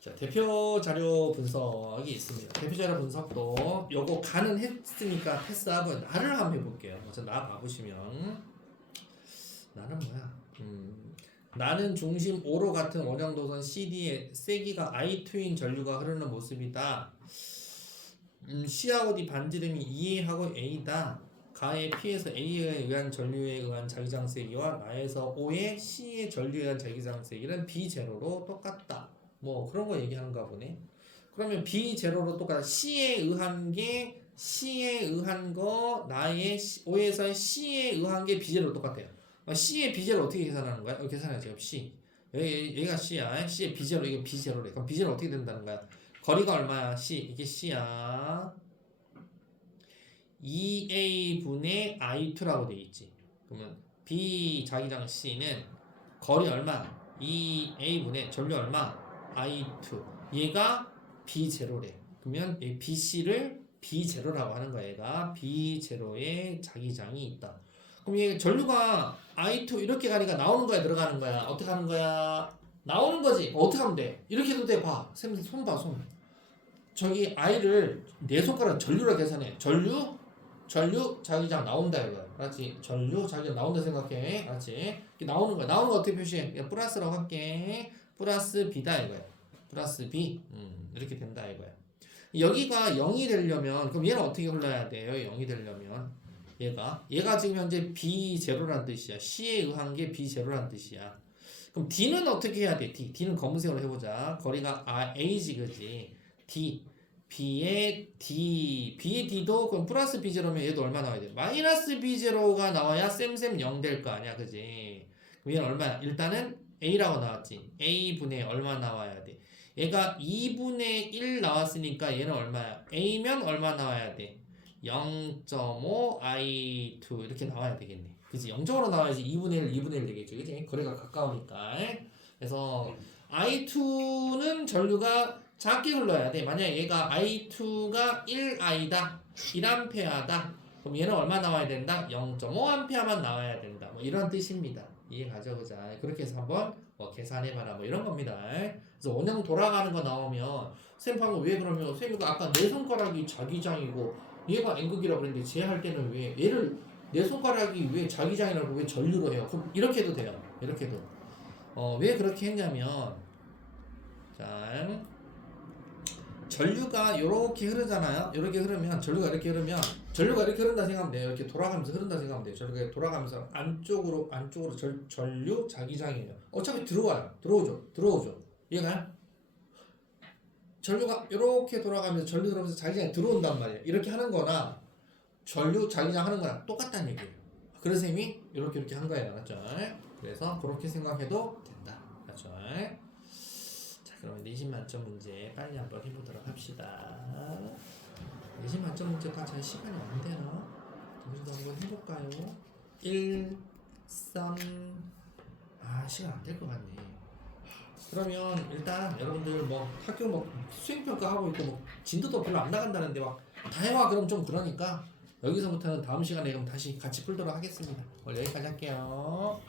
자, 대표 자료 분석이 있습니다. 대표 자료 분석도 요거 가능했으니까 패스하고 나를 한번 해볼게요. 먼저 나 봐보시면 나는 뭐야? 나는 중심 O로 같은 원형도선 CD에 세기가 I2인 전류가 흐르는 모습이다. C하고 D 반지름이 2A하고 A다. 가의 P에서 A에 의한 전류에 의한 자기장 세기와 나에서 O의 C의 전류에 의한 자기장 세기는 B0로 똑같다. 뭐 그런 거 얘기하는가 보네. 그러면 B0로 똑같다. C에 의한 게 C에 의한 거 나의 O에서 C에 의한 게 B0로 똑같아요. C의 B0 어떻게 계산하는 거야? 계산하죠. C. 얘가 C야. C의 B0 이게 B0래. 그럼 B0 어떻게 된다는 거야? 거리가 얼마야? C. 이게 C야. 2A분의 I2라고 되어 있지. 그러면 B 자기장 C는 거리 얼마? 2A분의 전류 얼마? I2. 얘가 B0래. 그러면 BC를 B0라고 하는 거야. 얘가 B0의 자기장이 있다. 그럼 얘 전류가 I2 이렇게 가니까 나오는 거야, 들어가는 거야? 어떻게 하는 거야? 나오는 거지. 어떻게 하면 돼? 이렇게 해도 돼. 봐. 쌤, 손 봐, 손. 저기 I를 네 손가락 전류로 계산해. 전류, 자기장 나온다 이거야. 알았지? 전류, 자기장 나온다 생각해. 알았지? 이렇게 나오는 거야. 나오는 거 어떻게 표시해? 그냥 플러스라고 할게. 플러스 B다 이거야. 플러스 B. 이렇게 된다 이거야. 여기가 0이 되려면 그럼 얘는 어떻게 흘러야 돼요? 0이 되려면 얘가 지금 현재 B0란 뜻이야. C에 의한 게 B0란 뜻이야. 그럼 D는 어떻게 해야 돼? D는 검은색으로 해보자. 거리가 A지 그지? B의 D도 그럼 플러스 B0면 얘도 얼마 나와야 돼? 마이너스 B0가 나와야 쌤 0 될 거 아니야 그지? 그럼 얘는 얼마야? 일단은 A라고 나왔지. A분의 얼마 나와야 돼? 얘가 2분의 1 나왔으니까 얘는 얼마야? A면 얼마 나와야 돼? 0.5 I2 이렇게 나와야 되겠네. 그치? 0.5로 나와야지 2분의 1 되겠죠. 그치? 거리가 가까우니까. 그래서 I2는 전류가 작게 흘러야 돼. 만약에 얘가 I2가 1I다. 1A다. 그럼 얘는 얼마 나와야 된다? 0.5A만 나와야 된다. 뭐 이런 뜻입니다. 이해가죠? 그죠? 그렇게 해서 한번 계산해봐라. 뭐 이런 겁니다. 그래서 원형 돌아가는 거 나오면 쌤 방금 왜 그러면 쌤이 아까 내 손가락이 자기장이고 얘가 N극이라고 그랬는데 쟤 할 때는 왜 얘를 내 손가락이 왜 자기장이라고 왜 전류로 해요? 그럼 이렇게 해도 돼요. 이렇게도. 왜 그렇게 했냐면 자 전류가 이렇게 흐르잖아요. 이렇게 흐르면 전류가 이렇게 흐른다 생각하면 돼요. 이렇게 돌아가면서 흐른다 생각하면 돼요. 전류가 돌아가면서 안쪽으로 전류 자기장이에요. 어차피 들어오죠. 이해가요? 전류가 이렇게 돌아가면서 전류 들어오면서 자기장이 들어온단 말이에요. 이렇게 하는 거나 전류 자기장 하는 거랑 똑같다는 얘기예요. 그래서 이미 이렇게 한 거예요. 맞죠? 그래서 그렇게 생각해도 된다. 맞죠? 자, 그러면 내신 만점 문제 빨리 한번 해보도록 합시다. 내신 만점 문제 다 잘 시간이 안 되나? 우리도 한번 해볼까요? 1, 3 시간 안 될 것 같네. 그러면 일단 여러분들 학교 수행평가 하고 있고 진도도 별로 안 나간다는데 다 해와 그럼 좀 그러니까 여기서부터는 다음 시간에 그럼 다시 같이 풀도록 하겠습니다. 오늘 여기까지 할게요.